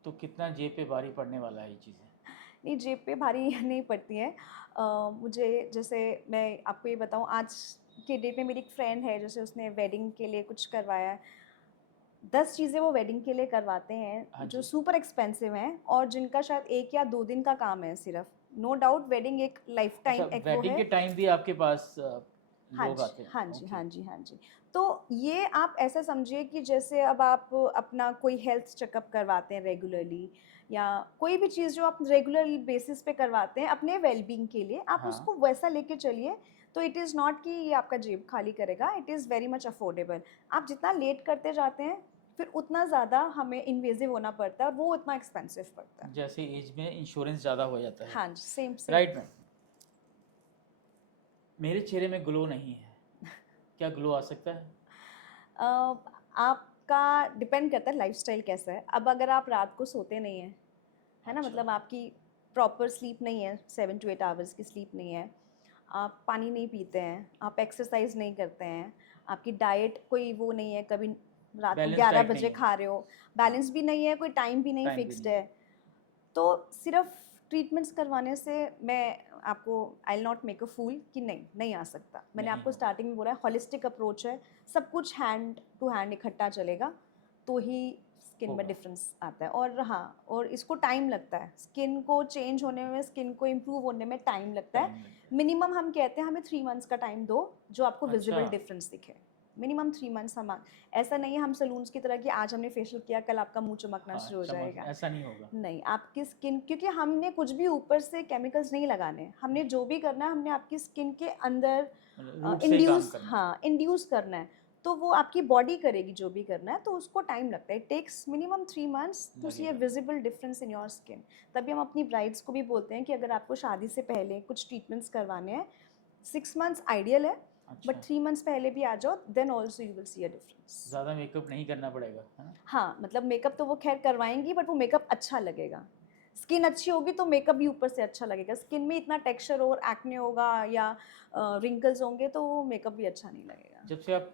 तो कितना जेब पे भारी पड़ने वाला है ये चीज़ें? नहीं, जेब पे भारी नहीं पड़ती हैं। मुझे जैसे मैं आपको ये बताऊँ, आज के डेट में मेरी एक फ्रेंड है, जैसे उसने वेडिंग के लिए कुछ करवाया है। 10 चीज़ें वो वेडिंग के लिए करवाते हाँ हैं जो जी। सुपर एक्सपेंसिव हैं और जिनका शायद 1 या 2 दिन का काम है सिर्फ। नो डाउट वेडिंग एक लाइफ अच्छा, टाइम एक वो वेडिंग है। के टाइम भी आपके पास हाँ लोग जी, आते हैं? हाँ जी, ओके। हाँ जी, हाँ जी। तो ये आप ऐसा समझिए कि जैसे अब आप अपना कोई हेल्थ चेकअप करवाते हैं रेगुलरली, या कोई भी चीज़ जो आप रेगुलर बेसिस पे करवाते हैं अपने वेलबींग के लिए, आप हाँ। उसको वैसा लेके चलिए। तो इट इज़ नॉट कि ये आपका जेब खाली करेगा, it is very much affordable. आप जितना लेट करते जाते हैं, फिर उतना ज़्यादा हमें इन्वेसिव होना पड़ता है और वो उतना एक्सपेंसिव पड़ता है। जैसे एज में इंश्योरेंस ज़्यादा हो जाता है। हाँ जी, सेम सेम। Right ma'am. मेरे चेहरे में ग्लो नहीं है, क्या ग्लो आ सकता है? आपका डिपेंड करता है लाइफ़स्टाइल कैसा है। अब अगर आप रात को सोते नहीं हैं, है ना? अच्छा। मतलब आपकी प्रॉपर स्लीप नहीं है, 7 टू 8 आवर्स की स्लीप नहीं है, आप पानी नहीं पीते हैं, आप एक्सरसाइज नहीं करते हैं, आपकी डाइट कोई वो नहीं है, कभी रात को बैलेंस 11 डाइट बजे नहीं है। खा रहे हो, हाँ, बैलेंस भी नहीं है, कोई टाइम भी नहीं टाइम भी फिक्स्ड नहीं है, है। तो सिर्फ ट्रीटमेंट्स करवाने से मैं आपको I will not make a fool कि नहीं नहीं आ सकता। मैंने नहीं आपको होगा। स्टार्टिंग में बोला है हॉलिस्टिक अप्रोच है, सब कुछ हैंड टू हैंड इकट्ठा चलेगा तो ही स्किन में होगा। डिफरेंस आता है। और हाँ, और इसको टाइम लगता है, स्किन को चेंज होने में, स्किन को इम्प्रूव होने में टाइम लगता है। टाइम लगता है। मिनिमम हम कहते हैं हमें 3 मंथ्स का टाइम दो जो आपको अच्छा। विजिबल डिफरेंस दिखे। Minimum 3 months. हम ऐसा नहीं है हम सलून्स की तरह कि आज हमने फेशियल किया कल आपका मुंह चमकना हाँ, शुरू हो चमक जाएगा। ऐसा नहीं होगा। नहीं, आपकी स्किन, क्योंकि हमने कुछ भी ऊपर से केमिकल्स नहीं लगाने, हमने जो भी करना है हमने आपकी स्किन के अंदर मतलब रूट से ही काम इंड्यूस, करना है। हाँ इंड्यूस करना है। तो वो आपकी बॉडी करेगी जो भी करना है, तो उसको टाइम लगता है। It takes minimum 3 months to see a लगेगा। Visible difference in your skin. तभी हम अपनी ब्राइड्स को भी बोलते हैं कि अगर आपको शादी से पहले कुछ ट्रीटमेंट्स करवाने हैं, 6 मंथ्स आइडियल है, बट अच्छा, 3 मंथ्स पहले भी आ जाओ, then also you will see a difference. ज़्यादा मेकअप नहीं करना पड़ेगा, है ना? हाँ, मतलब मेकअप तो वो खैर करवाएँगी, बट वो मेकअप अच्छा लगेगा। स्किन अच्छी होगी तो मेकअप भी ऊपर से अच्छा लगेगा। स्किन में इतना टेक्सचर और एक्ने होगा या रिंकल्स होंगे तो वो मेकअप भी अच्छा नहीं लगेगा। जब से आप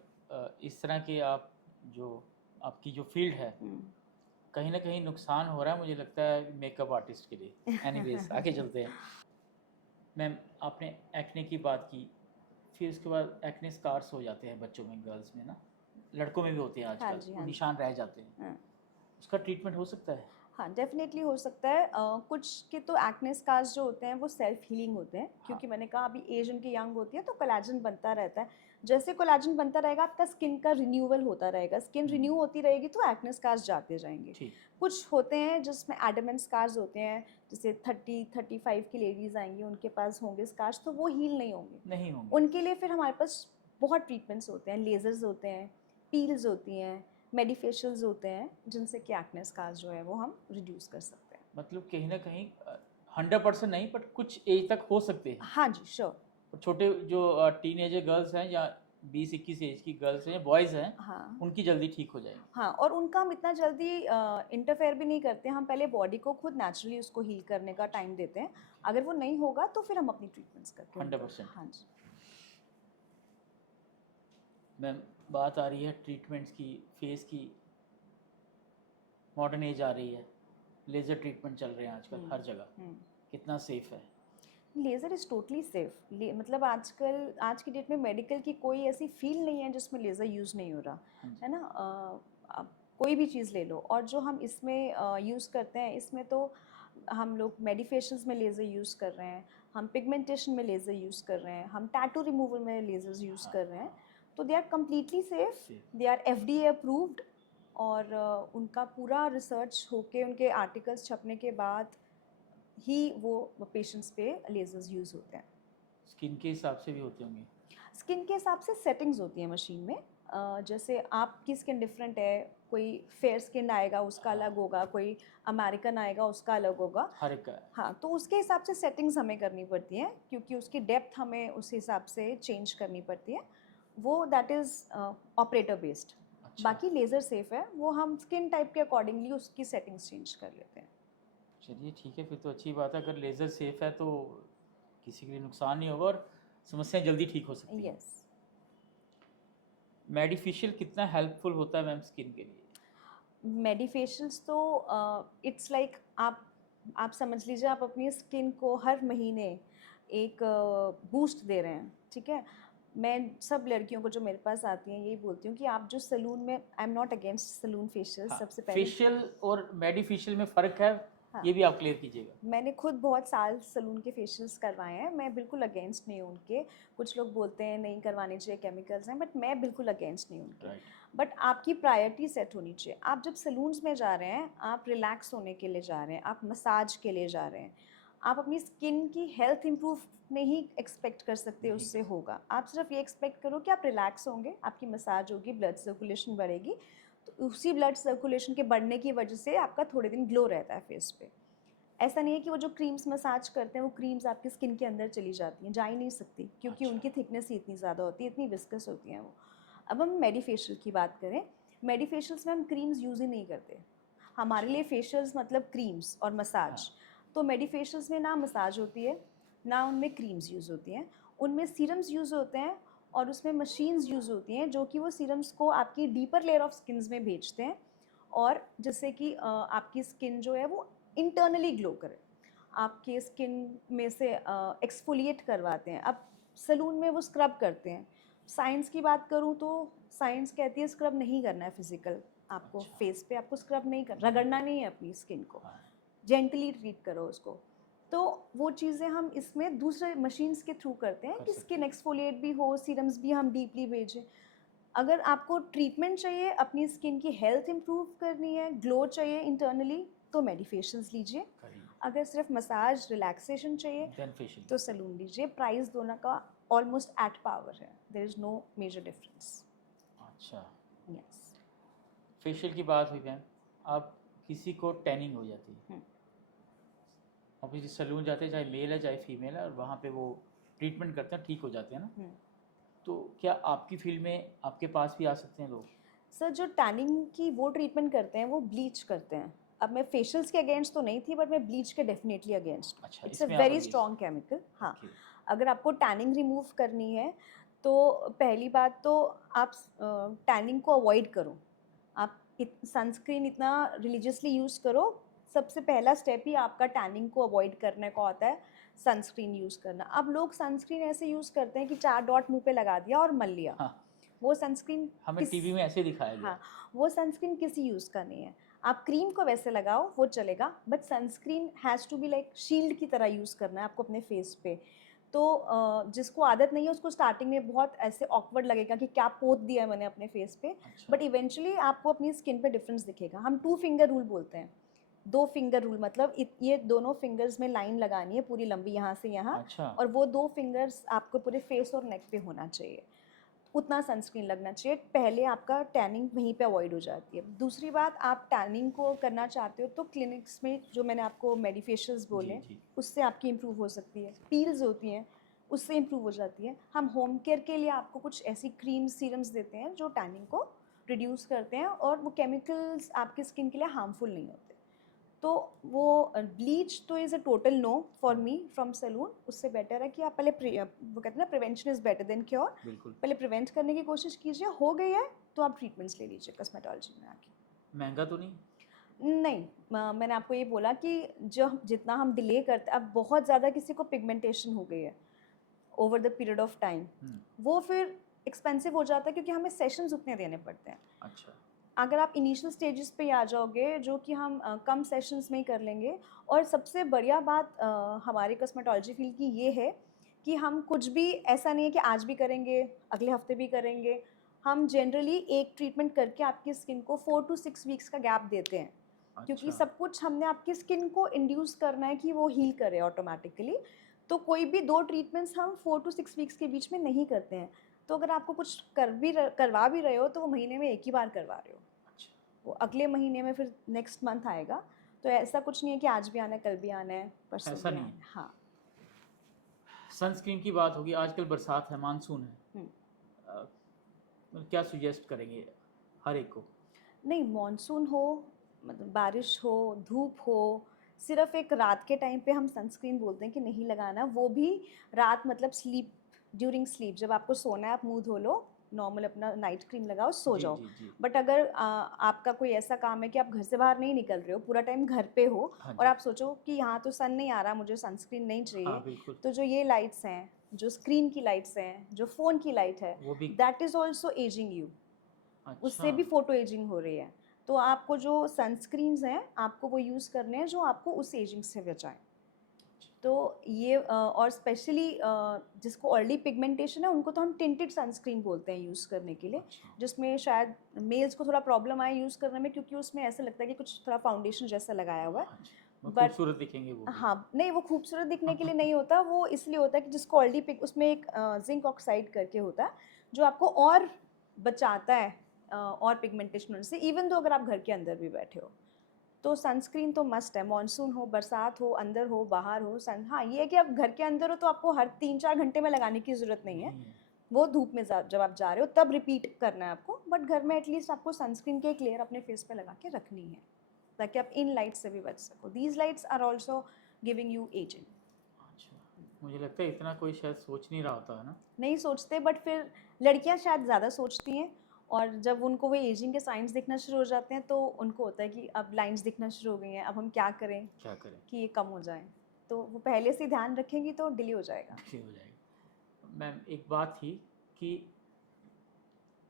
इस तरह के आप जो आपकी जो फील्ड है, हुँ। कहीं ना कहीं नुकसान हो रहा है मुझे लगता है मेकअप आर्टिस्ट के लिए। एनीवेज आगे चलते हैं। मैम, आपने एक्ने की बात की, फिर उसके बाद एक्ने स्कार्स हो जाते हैं बच्चों में, गर्ल्स में ना, लड़कों में भी होते हैं हाँ आजकल, जी, वो हाँ जी। निशान रह जाते हैं। हाँ। उसका ट्रीटमेंट हो सकता है? हाँ, डेफ़िनेटली हो सकता है। कुछ के तो एक्ने स्कार्स जो होते हैं वो सेल्फ हीलिंग होते हैं, हाँ। क्योंकि मैंने कहा अभी एज उनकी यंग होती है तो कोलेजन बनता रहता है। जैसे कोलेजन बनता रहेगा आपका स्किन का रिन्यूअल होता रहेगा, स्किन रिन्यू होती रहेगी तो एक्ने स्कार्स जाते जाएँगे। ठीक। कुछ होते हैं जिसमें एडमेंट स्कार्स होते हैं, जैसे 30-35 की लेडीज़ आएँगी उनके पास होंगे स्कार्स तो वो हील नहीं होंगे। नहीं होंगे। उनके लिए फिर हमारे पास बहुत ट्रीटमेंट्स होते हैं, लेज़र्स होते हैं, पील्स होती हैं, मेडिफेशियल्स होते हैं, जिनसे कि एक्ने स्कार्स जो है वो हम रिड्यूस कर सकते हैं। मतलब कहीं ना कहीं 100% नहीं, बट कुछ एज तक हो सकते हैं। हाँ जी, श्योर। और छोटे जो टीनेजर गर्ल्स हैं या 20-21 एज की गर्ल्स हैं या बॉयज़ हैं, हाँ। उनकी जल्दी ठीक हो जाएंगी। हाँ, और उनका हम इतना जल्दी इंटरफेयर भी नहीं करते, हम पहले बॉडी को खुद नेचुरली उसको हील करने का टाइम देते हैं। अगर वो नहीं होगा तो फिर हम अपनी ट्रीटमेंट्स करके उनको। 100%। हाँ जी। मैम, बात आ रही है ट्रीटमेंट्स की, फेस की। मॉडर्न एज आ रही है, लेज़र ट्रीटमेंट चल रहे हैं आजकल हर जगह। हुँ। कितना सेफ़ है? Laser is totally safe. मतलब आजकल आज की डेट में मेडिकल की कोई ऐसी फील्ड नहीं है जिसमें लेज़र यूज़ नहीं हो रहा, हाँ जी। है ना? आप कोई भी चीज़ ले लो, और जो हम इसमें यूज़ करते हैं, इसमें तो हम लोग मेडिफेशियल्स में लेज़र यूज़ कर रहे हैं, हम पिगमेंटेशन में लेज़र यूज़ कर रहे हैं, हम टैटू रिमूवल में लेज़र्स यूज़ हाँ कर रहे हैं। हाँ। तो they are completely safe, safe. They are FDA approved, और उनका पूरा रिसर्च होके उनके आर्टिकल्स छपने के बाद ही वो पेशेंट्स पे लेज़र्स यूज़ होते हैं। स्किन के हिसाब से भी होते होंगे? स्किन के हिसाब से सेटिंग्स होती हैं मशीन में। जैसे आपकी स्किन डिफरेंट है, कोई फेयर स्किन आएगा उसका हाँ। अलग होगा, कोई अमेरिकन आएगा उसका अलग होगा। हर एक का। हाँ, तो उसके हिसाब से सेटिंग्स हमें करनी पड़ती हैं, क्योंकि उसकी डेप्थ हमें उस हिसाब से चेंज करनी पड़ती है। वो दैट इज़ ऑपरेटर बेस्ड। अच्छा। बाकी लेज़र सेफ़ है, वो हम स्किन टाइप के अकॉर्डिंगली उसकी सेटिंग्स चेंज कर लेते हैं। चलिए ठीक है, फिर तो अच्छी बात है। अगर लेज़र सेफ़ है तो किसी के लिए नुकसान नहीं होगा और समस्याएं जल्दी ठीक हो सकती हैं। यस। मेडिफिशियल कितना हेल्पफुल होता है मैम स्किन के लिए? मेडिफेशियल्स तो इट्स लाइक आप समझ लीजिए आप अपनी स्किन को हर महीने एक बूस्ट दे रहे हैं, ठीक है। मैं सब लड़कियों को जो मेरे पास आती हैं यही बोलती हूँ कि आप जो सलून में, I am not against salon facial, हाँ, सबसे पहले फेशियल और मेडिफेशियल में फ़र्क है, हाँ, ये भी आप क्लियर कीजिएगा। मैंने खुद बहुत साल सलून के फेशियल्स करवाए हैं, मैं बिल्कुल अगेंस्ट नहीं हूँ उनके। कुछ लोग बोलते हैं नहीं करवाने चाहिए, केमिकल्स हैं, बट मैं बिल्कुल अगेंस्ट नहीं हूँ उनके। राइट, बट आपकी प्रायोरिटी सेट होनी चाहिए। आप जब सलून्स में जा रहे हैं, आप रिलैक्स होने के लिए जा रहे हैं, आप मसाज के लिए जा रहे हैं, आप अपनी स्किन की हेल्थ इंप्रूव नहीं एक्सपेक्ट कर सकते नहीं उससे कर होगा। आप सिर्फ ये एक्सपेक्ट करो कि आप रिलैक्स होंगे, आपकी मसाज होगी, ब्लड सर्कुलेशन बढ़ेगी, तो उसी ब्लड सर्कुलेशन के बढ़ने की वजह से आपका थोड़े दिन ग्लो रहता है फेस पे। ऐसा नहीं है कि वो जो क्रीम्स मसाज करते हैं वो क्रीम्स आपकी स्किन के अंदर चली जाती हैं, जा ही नहीं सकती, क्योंकि अच्छा, उनकी थिकनेस ही इतनी ज़्यादा होती है, इतनी विस्कस होती हैं वो। अब हम मेडिफेशियल की बात करें, मेडिफेशियल्स में हम क्रीम्स यूज़ ही नहीं करते। हमारे अच्छा, लिए फेशियल्स मतलब क्रीम्स और हाँ, मसाज। तो मेडिफेशियल्स में ना मसाज होती है, ना उनमें क्रीम्स यूज़ होती हैं, उनमें सीरम्स यूज़ होते हैं, और उसमें मशीन्स यूज़ होती हैं जो कि वो सीरम्स को आपकी डीपर लेयर ऑफ स्किन्स में भेजते हैं, और जिससे कि आपकी स्किन जो है वो इंटरनली ग्लो करे, आपके स्किन में से एक्सफोलिएट करवाते हैं। अब सलून में वो स्क्रब करते हैं। साइंस की बात करूँ तो साइंस कहती है स्क्रब नहीं करना है फिजिकल, आपको अच्छा, फेस पे आपको स्क्रब नहीं कर, नहीं रगड़ना कर, नहीं है अपनी स्किन को, हाँ, जेंटली ट्रीट करो उसको। तो वो चीज़ें हम इसमें दूसरे मशीन्स के थ्रू करते हैं कर कि सकते स्किन हैं। एक्सफोलिएट भी हो, सीरम्स भी हम डीपली भेजें। अगर आपको ट्रीटमेंट चाहिए, अपनी स्किन की हेल्थ इंप्रूव करनी है, ग्लो चाहिए इंटरनली, तो मेडिफेशियल्स लीजिए। करिए, अगर सिर्फ मसाज रिलैक्सेशन चाहिए देन फेशियल तो कीजिए। सलून लीजिए। प्राइस दोनों का ऑलमोस्ट एट पावर है, there is no major difference. अच्छा, यस। फेशियल की बात हुई मैम, अब किसी को टैनिंग हो जाती है, अब किसी सलून जाते हैं, चाहे मेल है चाहे फीमेल है, और वहाँ पे वो ट्रीटमेंट करते हैं, ठीक हो जाते हैं ना, तो क्या आपकी फील्ड में आपके पास भी आ सकते हैं लोग? सर जो टैनिंग की वो ट्रीटमेंट करते हैं वो ब्लीच करते हैं। अब मैं फेशियल्स के अगेंस्ट तो नहीं थी, बट मैं ब्लीच के डेफिनेटली अगेंस्ट हूँ। अच्छा, इट्स अ इसमें आप वेरी अगेंस्ट, स्ट्रॉन्ग केमिकल। हाँ, ओके, अगर आपको टैनिंग रिमूव करनी है तो पहली बात तो आप टैनिंग को अवॉइड करो। आप सनस्क्रीन इतना रिलीजियसली यूज़ करो। सबसे पहला स्टेप ही आपका टैनिंग को अवॉइड करने का होता है सनस्क्रीन यूज़ करना। अब लोग सनस्क्रीन ऐसे यूज़ करते हैं कि 4 डॉट मुँह पे लगा दिया और मल लिया। हाँ, वो सनस्क्रीन हमें किस टीवी में ऐसे दिखाया गया हाँ, है। वो सनस्क्रीन किसी यूज़ का नहीं है। आप क्रीम को वैसे लगाओ वो चलेगा, but sunscreen has to be like shield की तरह यूज़ करना है आपको अपने फेस पे। तो जिसको आदत नहीं है उसको स्टार्टिंग में बहुत ऐसे ऑकवर्ड लगेगा कि क्या पोत दिया है मैंने अपने फेस पे, अच्छा, बट इवेंचुअली आपको अपनी स्किन पे डिफरेंस दिखेगा। हम 2 फिंगर रूल बोलते हैं। 2 फिंगर रूल मतलब ये दोनों फिंगर्स में लाइन लगानी है पूरी लंबी यहाँ से यहाँ, अच्छा, और वो 2 फिंगर्स आपको पूरे फेस और नेक पे होना चाहिए। उतना सनस्क्रीन लगना चाहिए। पहले आपका टैनिंग वहीं पे अवॉइड हो जाती है। दूसरी बात, आप टैनिंग को करना चाहते हो तो क्लिनिक्स में जो मैंने आपको मेडिफेशियल्स जी, बोले, जी, उससे आपकी इम्प्रूव हो सकती है। पील्स होती हैं, उससे इम्प्रूव हो जाती है। हम होम केयर के लिए आपको कुछ ऐसी क्रीम सीरम्स देते हैं जो टैनिंग को रिड्यूस करते हैं, और वो केमिकल्स आपकी स्किन के लिए हार्मफुल नहीं होते। तो वो ब्लीच तो is a total no for no, me from salon. उससे बेटर है कि आप पहले वो कहते हैं ना, prevention is better than cure. बिल्कुल। पहले प्रिवेंट करने की कोशिश कीजिए, हो गई है तो आप ट्रीटमेंट्स ले लीजिए कॉस्मेटोलॉजी में आके। महंगा तो नहीं? नहीं, मैंने आपको ये बोला कि जो जितना हम डिले करते, अब बहुत ज़्यादा किसी को पिगमेंटेशन हो गई है over the period of time, वो फिर एक्सपेंसिव हो जाता है क्योंकि हमें सेशंस उतने देने पड़ते हैं। अच्छा, अगर आप इनिशियल स्टेजेस पे आ जाओगे जो कि हम कम सेशंस में ही कर लेंगे। और सबसे बढ़िया बात हमारे कॉस्मेटोलॉजी फील्ड की ये है कि हम कुछ भी ऐसा नहीं है कि आज भी करेंगे, अगले हफ्ते भी करेंगे। हम जनरली एक ट्रीटमेंट करके आपकी स्किन को 4 to 6 वीक्स का गैप देते हैं, क्योंकि अच्छा, सब कुछ हमने आपकी स्किन को इंड्यूस करना है कि वो हील करे ऑटोमेटिकली। तो कोई भी 2 ट्रीटमेंट्स हम 4 to 6 वीक्स के बीच में नहीं करते हैं। तो अगर आपको कुछ करवा भी रहे हो तो वो महीने में एक ही बार करवा रहे हो, अच्छा, वो अगले महीने में फिर नेक्स्ट मंथ आएगा। तो ऐसा कुछ नहीं है कि आज भी आना है, कल भी आना है, परसों ऐसा भी नहीं आना है। है। हाँ। सनस्क्रीन की बात होगी, आजकल बरसात है, मानसून है, हम्म। क्या सुजेस्ट करेंगे हर एक को? नहीं, मॉनसून हो, मतलब बारिश हो, धूप हो, सिर्फ एक रात के टाइम पे हम सनस्क्रीन बोलते हैं कि नहीं लगाना। वो भी रात मतलब स्लीप, ड्यूरिंग स्लीप, जब आपको सोना है आप मुंह धो लो, नॉर्मल अपना नाइट क्रीम लगाओ, सो जी जाओ। जी जी। बट अगर आपका कोई ऐसा काम है कि आप घर से बाहर नहीं निकल रहे हो, पूरा टाइम घर पे हो, हाँ और जी। आप सोचो कि यहाँ तो सन नहीं आ रहा, मुझे सनस्क्रीन नहीं हाँ चाहिए, बिल्कुल। तो जो ये लाइट्स हैं, जो स्क्रीन की लाइट्स हैं, जो फ़ोन की लाइट है, वो भी। That is also ageing you. अच्छा। उससे भी फोटो एजिंग हो रही है। तो आपको जो सनस्क्रीन्स हैं, आपको वो यूज़ करने हैं जो आपको उस एजिंग से बचाएं। तो ये और स्पेशली जिसको ऑयली पिगमेंटेशन है, उनको तो हम टिंटेड सनस्क्रीन बोलते हैं यूज़ करने के लिए, अच्छा। जिसमें शायद मेल्स को थोड़ा प्रॉब्लम आए यूज़ करने में, क्योंकि उसमें ऐसा लगता है कि कुछ थोड़ा फाउंडेशन जैसा लगाया हुआ है। हाँ जी, वो बट खूबसूरत दिखेंगे वो भी। हाँ, नहीं, वो खूबसूरत दिखने के लिए नहीं होता, वो इसलिए होता है कि जिसको ऑयली पिग, उसमें एक जिंक ऑक्साइड करके होता है, जो आपको और बचाता है और पिगमेंटेशन होने से, इवन तो अगर आप घर के अंदर भी बैठे हो। तो सनस्क्रीन तो मस्ट है, मॉनसून हो, बरसात हो, अंदर हो, बाहर हो। सन हाँ, ये है कि आप घर के अंदर हो तो आपको हर 3-4 घंटे में लगाने की ज़रूरत नहीं है। नहीं है। वो धूप में जब आप जा रहे हो तब रिपीट करना है आपको, बट घर में एटलीस्ट आपको सनस्क्रीन की एक लेयर अपने फेस पे लगा के रखनी है, ताकि आप इन लाइट से भी बच सको। These lights are also giving you ageing. अच्छा, मुझे लगता है इतना कोई शायद सोच नहीं रहा होता है ना। नहीं सोचते, बट फिर लड़कियां शायद ज़्यादा सोचती हैं, और जब उनको वो एजिंग के साइंस दिखना शुरू हो जाते हैं तो उनको होता है कि अब लाइंस दिखना शुरू हो गई हैं, अब हम क्या करें क्या करें। कि ये कम हो जाए। तो वो पहले से ध्यान रखेंगी तो डिले हो जाएगा। ठीक हो जाएगा। मैम एक बात थी कि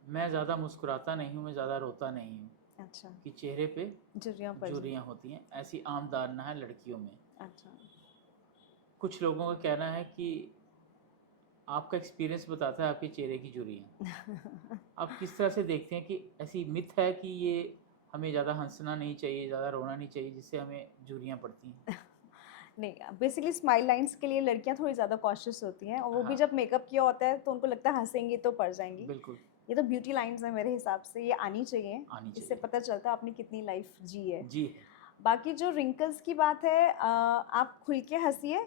मैं ज़्यादा मुस्कुराता नहीं हूँ, मैं ज़्यादा रोता नहीं हूँ, अच्छा, कि चेहरे पे झुर्रियाँ पड़ जाए। झुर्रियाँ होती हैं, ऐसी आम धारणा है लड़कियों में। अच्छा। कुछ लोगों का कहना है कि आपका एक्सपीरियंस बताता है आपके चेहरे की झुर्रियाँ। आप किस तरह से देखते हैं कि ऐसी मिथ है कि ये हमें ज़्यादा हंसना नहीं चाहिए, ज़्यादा रोना नहीं चाहिए, जिससे हमें झुर्रियाँ पड़ती हैं? नहीं, बेसिकली स्माइल लाइंस के लिए लड़कियां थोड़ी ज़्यादा कॉशियस होती हैं, और वो भी हाँ जब मेकअप किया होता है तो उनको लगता है हंसेंगी तो पड़ जाएंगी। बिल्कुल। ये तो ब्यूटी लाइंस है मेरे हिसाब से, ये आनी चाहिए। आनी इससे चाहिए। पता चलता है आपने कितनी लाइफ जी है। जी है। बाकी जो रिंकल्स की बात है, आप खुल के हंसिए,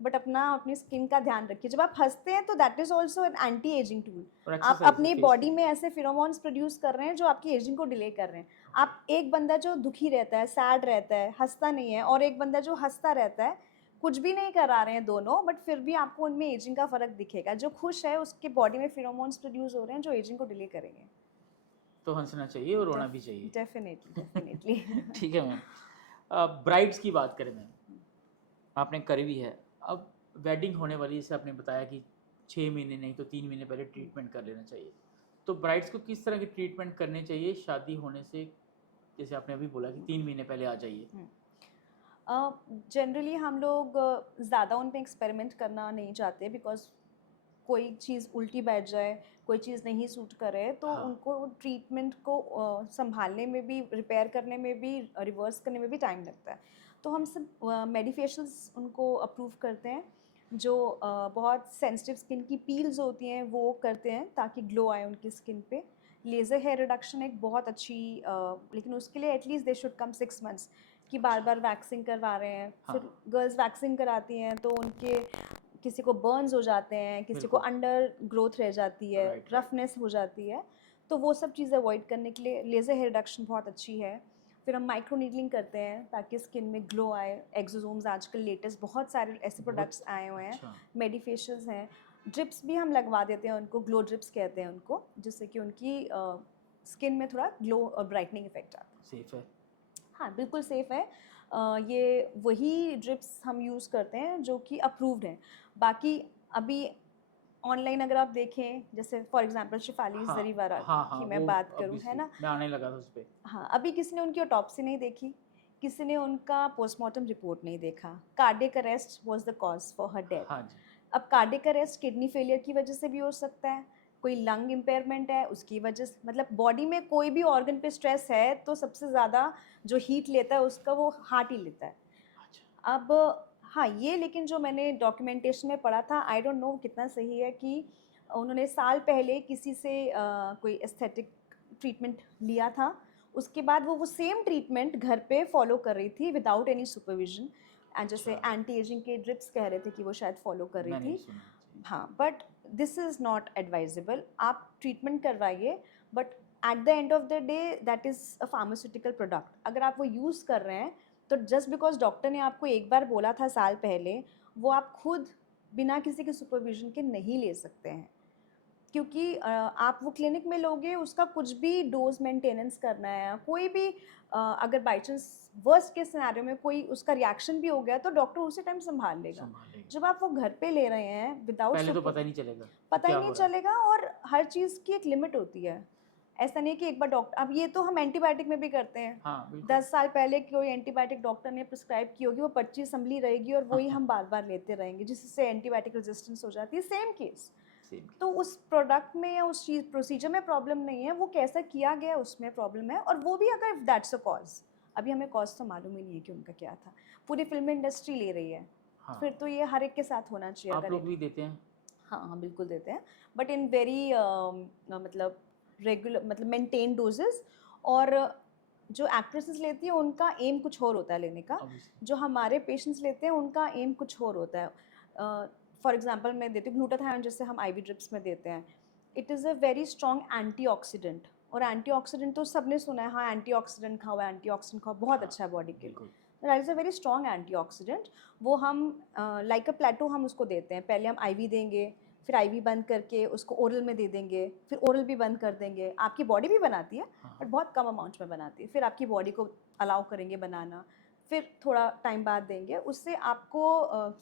बट अपनी स्किन का ध्यान रखिए। जब आप हंसते हैं तो that is also an anti ageing tool. और आप एक्सरसाइज है अपनी फेस बॉडी की। में ऐसे फिरोमोन्स प्रोड्यूस कर रहे हैं जो आपकी एजिंग को डिले कर रहे हैं। आप एक बंदा जो दुखी रहता है, सैड रहता है, हंसता नहीं है, और एक बंदा जो हंसता रहता है, कुछ भी नहीं करा रहे हैं दोनों, बट फिर भी आपको उनमें एजिंग का फ़र्क दिखेगा। जो खुश है उसके बॉडी में फिरोमोन्स प्रोड्यूस हो रहे हैं जो एजिंग को डिले करेंगे। तो हंसना चाहिए और रोना भी चाहिए। Definitely, definitely. ठीक है मैम। ब्राइड्स की बात करें मैम, आपने करी भी है। अब वेडिंग होने वाली, जैसे आपने बताया कि 6 महीने नहीं तो 3 महीने पहले ट्रीटमेंट कर लेना चाहिए। तो ब्राइड्स को किस तरह की ट्रीटमेंट करनी चाहिए शादी होने से? जैसे आपने अभी बोला कि 3 महीने पहले आ जाइए। जनरली हम लोग ज़्यादा उन पे एक्सपेरिमेंट करना नहीं चाहते, बिकॉज कोई चीज़ उल्टी बैठ जाए, कोई चीज़ नहीं सूट करे, तो हाँ। उनको ट्रीटमेंट को संभालने में भी, रिपेयर करने में भी, रिवर्स करने में भी टाइम लगता है। तो हम सब मेडिफेशियल्स उनको अप्रूव करते हैं, जो बहुत सेंसिटिव स्किन की पील्स होती हैं वो करते हैं ताकि ग्लो आए उनकी स्किन पे। लेज़र हेयर रिडक्शन एक बहुत अच्छी, लेकिन उसके लिए at least they should come 6 months, कि बार बार वैक्सिंग करवा रहे हैं। हाँ। फिर गर्ल्स वैक्सिंग कराती हैं तो उनके किसी को बर्न्स हो जाते हैं, किसी को बिल्कुल। अंडर ग्रोथ रह जाती है, राइट राइट। रफनेस हो जाती है। तो वो सब चीज़ें अवॉइड करने के लिए लेज़र हेयर रिडक्शन बहुत अच्छी है। फिर हम माइक्रो नीडलिंग करते हैं ताकि स्किन में ग्लो आए। एक्सोसोम्स आजकल लेटेस्ट बहुत सारे ऐसे प्रोडक्ट्स बहुत आए हुए हैं। अच्छा। मेडिफेशियल्स हैं। ड्रिप्स भी हम लगवा देते हैं उनको, ग्लो ड्रिप्स कहते हैं उनको, जिससे कि उनकी स्किन में थोड़ा ग्लो और ब्राइटनिंग इफेक्ट आता है। सेफ है। हाँ, बिल्कुल सेफ़ है। ये वही ड्रिप्स हम यूज़ करते हैं जो कि अप्रूव्ड हैं। बाकी अभी ऑनलाइन अगर आप देखें, जैसे फॉर एग्ज़ाम्पल शेफ़ाली हाँ ज़रीवाला हाँ हाँ, की मैं वो बात करूँ, है ऑब्वियसली ना? मैं आने लगा था उस पर। हाँ, अभी किसी ने उनकी ऑटोप्सी नहीं देखी, किसी ने उनका पोस्टमार्टम रिपोर्ट नहीं देखा। Cardiac arrest was the cause for her death. हाँ जी। अब कार्डियक अरेस्ट किडनी फेलियर की वजह से भी हो सकता है, कोई लंग इम्पेयरमेंट है उसकी वजह से, मतलब बॉडी में कोई भी ऑर्गन पे स्ट्रेस है तो सबसे ज़्यादा जो हीट लेता है उसका वो हार्ट ही लेता है। अच्छा। अब हाँ, ये लेकिन जो मैंने डॉक्यूमेंटेशन में पढ़ा था, आई डोंट नो कितना सही है, कि उन्होंने साल पहले किसी से कोई एस्थेटिक ट्रीटमेंट लिया था, उसके बाद वो सेम ट्रीटमेंट घर पे फॉलो कर रही थी विदाउट एनी सुपरविजन। एंड जैसे अच्छा, एंटी एजिंग के ड्रिप्स कह रहे थे कि वो शायद फॉलो कर रही मैंने भी थी। सुना जी। हाँ, but this is not advisable. आप ट्रीटमेंट करवाइए, but at the end of the day that is a pharmaceutical product. अगर आप वो यूज़ कर रहे हैं तो जस्ट बिकॉज डॉक्टर ने आपको एक बार बोला था साल पहले, वो आप खुद बिना किसी के सुपरविजन के नहीं ले सकते हैं। क्योंकि आप वो क्लिनिक में लोगे, उसका कुछ भी डोज मेंटेनेंस करना है, कोई भी अगर बाई चांस वर्स्ट के सिनेरियो में कोई उसका रिएक्शन भी हो गया तो डॉक्टर उसी टाइम संभाल लेगा। जब आप वो घर पे ले रहे हैं विदाउट पहले तो पता ही नहीं चलेगा, पता ही क्या नहीं हो रहा है। चलेगा, और हर चीज़ की एक लिमिट होती है। ऐसा नहीं है कि एक बार डॉक्टर, अब ये तो हम एंटीबायोटिक में भी करते हैं। हाँ बिल्कुल। 10 साल पहले कोई एंटीबायोटिक डॉक्टर ने प्रिस्क्राइब की होगी, वो 25 अम्ली रहेगी और वही हम बार बार लेते रहेंगे, जिससे एंटीबायोटिक रेजिस्टेंस हो जाती है। Same case. सेम। तो उस प्रोडक्ट में या उस चीज़ प्रोसीजर में प्रॉब्लम नहीं है, वो कैसा किया गया उसमें प्रॉब्लम है। और वो भी अगर दैट्स अ कॉज, अभी हमें कॉज तो मालूम ही नहीं है कि उनका क्या था, पूरी फिल्म इंडस्ट्री ले रही है, हाँ। फिर तो ये हर एक के साथ होना चाहिए। आप लोग भी देते हैं? हाँ हाँ बिल्कुल देते हैं, बट इन वेरी मतलब रेगुलर, मतलब मेंटेन डोजेस। और जो एक्ट्रेसेस लेती है उनका एम कुछ और होता है लेने का, Obviously। जो हमारे पेशेंट्स लेते हैं उनका एम कुछ और होता है। फॉर एग्जांपल मैं देती हूँ ग्लूटाथायोन, जैसे हम आईवी ड्रिप्स में देते हैं। It is a very strong antioxidant, और एंटीऑक्सीडेंट तो सबने सुना है, हाँ एंटीऑक्सीडेंट खाओ, एंटीऑक्सीडेंट खाओ, बहुत हाँ, अच्छा है बॉडी के लिए। बिल्कुल। That is a very strong antioxidant. वो हम लाइक अ प्लेटो हम उसको देते हैं। पहले हम आईवी देंगे, फिर आईवी बंद करके उसको ओरल में दे देंगे, फिर ओरल भी बंद कर देंगे। आपकी बॉडी भी बनाती है हाँ बट बहुत कम अमाउंट में बनाती है, फिर आपकी बॉडी को अलाउ करेंगे बनाना, फिर थोड़ा टाइम बाद देंगे। उससे आपको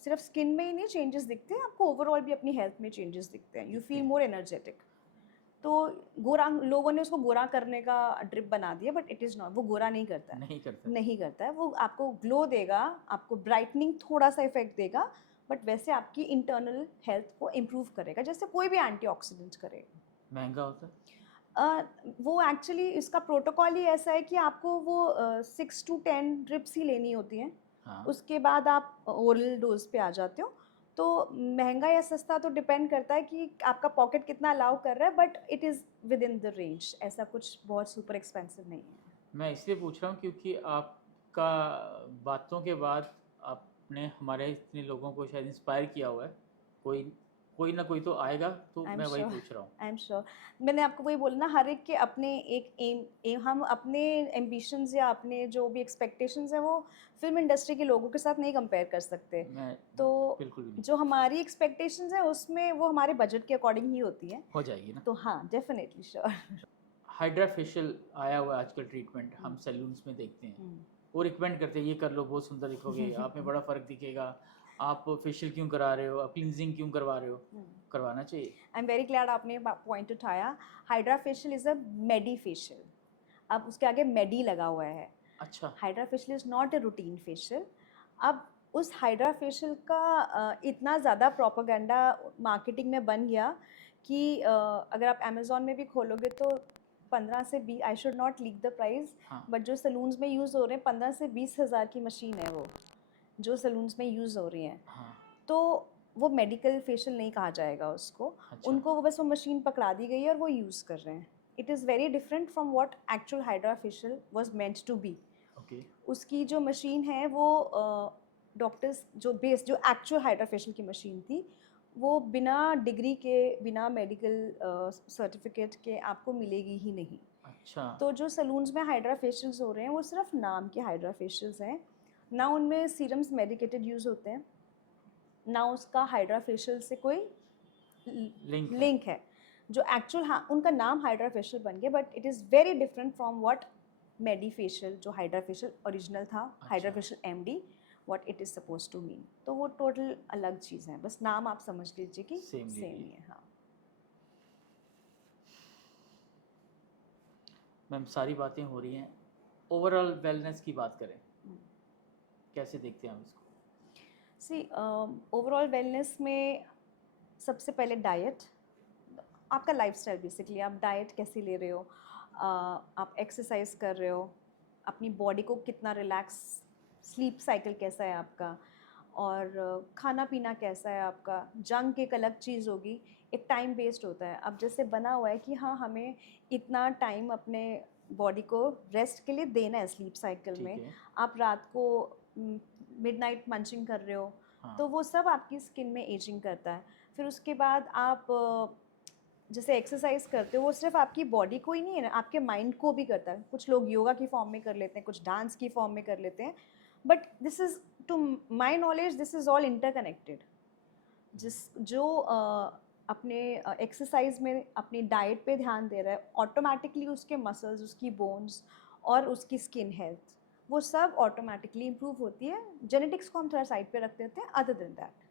सिर्फ स्किन में ही नहीं चेंजेस दिखते हैं, आपको ओवरऑल भी अपनी हेल्थ में चेंजेस दिखते हैं। यू दिखते फील हैं। More energetic. तो गोरा, लोगों ने उसको गोरा करने का ड्रिप बना दिया, बट इट इज़ नॉट, वो गोरा नहीं करता है। नहीं करता। नहीं करता है, वो आपको ग्लो देगा, आपको ब्राइटनिंग थोड़ा सा इफेक्ट देगा, बट वैसे आपकी इंटरनल हेल्थ को इम्प्रूव करेगा, जैसे कोई भी एंटीऑक्सीडेंट करेगा। महंगा होता है? वो एक्चुअली इसका प्रोटोकॉल ही ऐसा है कि आपको वो 6 to 10 ड्रिप्स ही लेनी होती हैं। हाँ। उसके बाद आप ओरल डोज पे आ जाते हो। तो महंगा या सस्ता तो डिपेंड करता है कि आपका पॉकेट कितना अलाउ कर रहा है, but it is with in the range, ऐसा कुछ बहुत सुपर एक्सपेंसिव नहीं है। मैं इसलिए पूछ रहा हूँ क्योंकि आपका बातों के बाद आपने हमारे इतने लोगों को शायद इंस्पायर किया हुआ है। कोई कोई ना कोई तो आएगा, तो आई एम मैं वही श्योर, पूछ रहा हूँ। I am sure. मैंने आपको वही बोला ना, हर एक के अपने एक एम, हम अपने एम्बिशंस या अपने जो भी एक्सपेक्टेशंस हैं वो फिल्म इंडस्ट्री के लोगों के साथ नहीं कंपेयर कर सकते। मैं तो बिल्कुल भी नहीं। जो हमारी एक्सपेक्टेशंस हैं उसमें वो हमारे बजट के अकॉर्डिंग ही होती है। हो जाएगी ना। तो हाँ, डेफिनेटली श्योर। हाइड्रा फेशियल आया हुआ है आजकल ट्रीटमेंट, हम सैलून्स में देखते हैं। वो रिकमेंड करते हैं ये कर लो बहुत सुंदर दिखोगे, आप में बड़ा फ़र्क दिखेगा, आप फेशियल क्यों करा रहे हो, आप क्लिनजिंग क्यों करवा रहे हो। करवाना चाहिए। आई एम वेरी ग्लैड आपने पॉइंट उठाया। Hydra facial is a medi facial, अब उसके आगे मेडी लगा हुआ है। अच्छा। Hydra facial is not a routine facial. अब उस हाइड्रा फेशियल का इतना ज़्यादा प्रोपेगेंडा मार्केटिंग में बन गया कि अगर आप अमेज़ॉन में भी खोलोगे तो 15 से 20, I should not leak the price, हाँ। बट जो सलून्स में यूज़ हो रहे हैं 15 से 20 हज़ार की मशीन है वो, जो सलून्स में यूज़ हो रही हैं। हाँ। तो वो मेडिकल फेशियल नहीं कहा जाएगा उसको। अच्छा। उनको वो बस वो मशीन पकड़ा दी गई है और वो यूज़ कर रहे हैं। It is very different from what actual hydra facial was meant to be. Okay. उसकी जो मशीन है वो डॉक्टर्स जो एक्चुअल हाइड्रा फेशियल की मशीन थी, वो बिना डिग्री के, बिना मेडिकल सर्टिफिकेट के आपको मिलेगी ही नहीं। अच्छा। तो जो सलून्स में हाइड्रा फेशियल्स हो रहे हैं वो सिर्फ नाम के हाइड्रा फेशियल्स हैं, ना उनमें सीरम्स मेडिकेटेड यूज़ होते हैं, ना उसका हाइड्रा फेशियल से कोई लिंक है। जो एक्चुअल, हाँ उनका नाम हाइड्रा फेशियल बन गया, but it is very different from what medi facial, जो हाइड्रा फेशियल ओरिजिनल था, hydra facial MD, what it is suppose to mean. तो वो टोटल अलग चीज़ है, बस नाम आप समझ लीजिए कि सेम सेम ही है। हाँ मैम, सारी बातें हो रही हैं, ओवरऑल वेलनेस की बात करें, कैसे देखते हैं हम इसको? सी ओवरऑल वेलनेस में सबसे पहले डाइट, आपका लाइफस्टाइल बेसिकली, आप डाइट कैसे ले रहे हो, आप एक्सरसाइज कर रहे हो, अपनी बॉडी को कितना रिलैक्स, स्लीप साइकिल कैसा है आपका, और खाना पीना कैसा है आपका। जंक एक अलग चीज़ होगी, एक टाइम बेस्ड होता है। अब जैसे बना हुआ है कि हाँ हमें इतना टाइम अपने बॉडी को रेस्ट के लिए देना है स्लीप साइकिल में, आप रात को मिडनाइट मंचिंग कर रहे हो, हाँ। तो वो सब आपकी स्किन में एजिंग करता है। फिर उसके बाद आप जैसे एक्सरसाइज करते हो, वो सिर्फ आपकी बॉडी को ही नहीं है, आपके माइंड को भी करता है। कुछ लोग योगा की फॉर्म में कर लेते हैं, कुछ डांस की फॉर्म में कर लेते हैं, but this is, to my knowledge, this is all interconnected. जिस जो अपने एक्सरसाइज में, अपनी डाइट पे ध्यान दे रहा है, ऑटोमेटिकली उसके मसल्स, उसकी बोन्स और उसकी स्किन हेल्थ वो सब ऑटोमेटिकली इम्प्रूव होती है। जेनेटिक्स को हम थोड़ा साइड पे रख देते हैं, अदर देन दैट।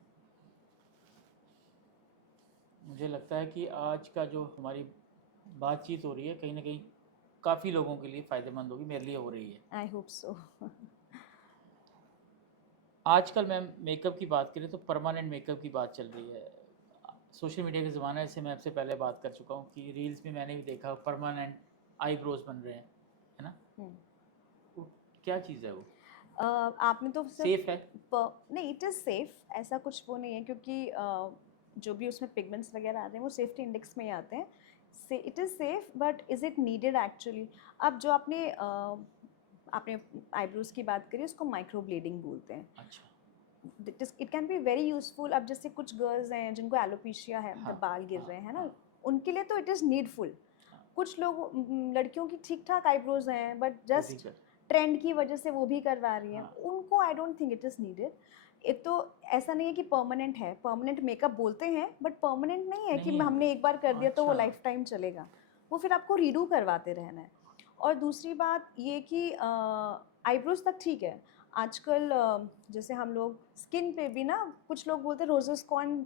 मुझे लगता है कि आज का जो हमारी बातचीत हो रही है कहीं ना कहीं काफ़ी लोगों के लिए फ़ायदेमंद होगी, मेरे लिए हो रही है। I hope so. आजकल मैम मेकअप की बात करें तो परमानेंट मेकअप की बात चल रही है। सोशल मीडिया का ज़माना है, इससे मैं आपसे पहले बात कर चुका हूँ कि रील्स में मैंने भी देखा परमानेंट आईब्रोज बन रहे हैं, है ना? वो क्या चीज़ है वो? आपने तो सेफ है? नहीं, इट इज़ सेफ, ऐसा कुछ वो नहीं है, क्योंकि जो भी उसमें पिगमेंट्स वगैरह आते हैं वो सेफ्टी इंडेक्स में ही आते हैं। से it is safe, but is it needed actually? अब जो आपने आईब्रोज की बात करी, उसको माइक्रो ब्लेडिंग बोलते हैं। अच्छा। It can be very useful. अब जैसे कुछ गर्ल्स हैं जिनको एलोपेशिया है, हाँ मतलब बाल गिर हाँ रहे हैं ना, हाँ उनके लिए तो इट इज़ नीडफुल। हाँ, कुछ लोग लड़कियों की ठीक ठाक आईब्रोज हैं, बट वो भी जस्ट कर। ट्रेंड की वजह से वो भी करवा रही हैं, हाँ, उनको I don't think it is needed. एक तो ऐसा नहीं है कि परमानेंट है, परमानेंट मेकअप बोलते हैं बट परमानेंट नहीं है कि नहीं है वो। हमने एक बार कर दिया तो वो अच्छा। लाइफ टाइम चलेगा। वो फिर आपको रीडू करवाते रहना है। और दूसरी बात ये कि आईब्रोज तक ठीक है। आजकल जैसे हम लोग स्किन पे भी ना, कुछ लोग बोलते हैं रोजेस कॉर्न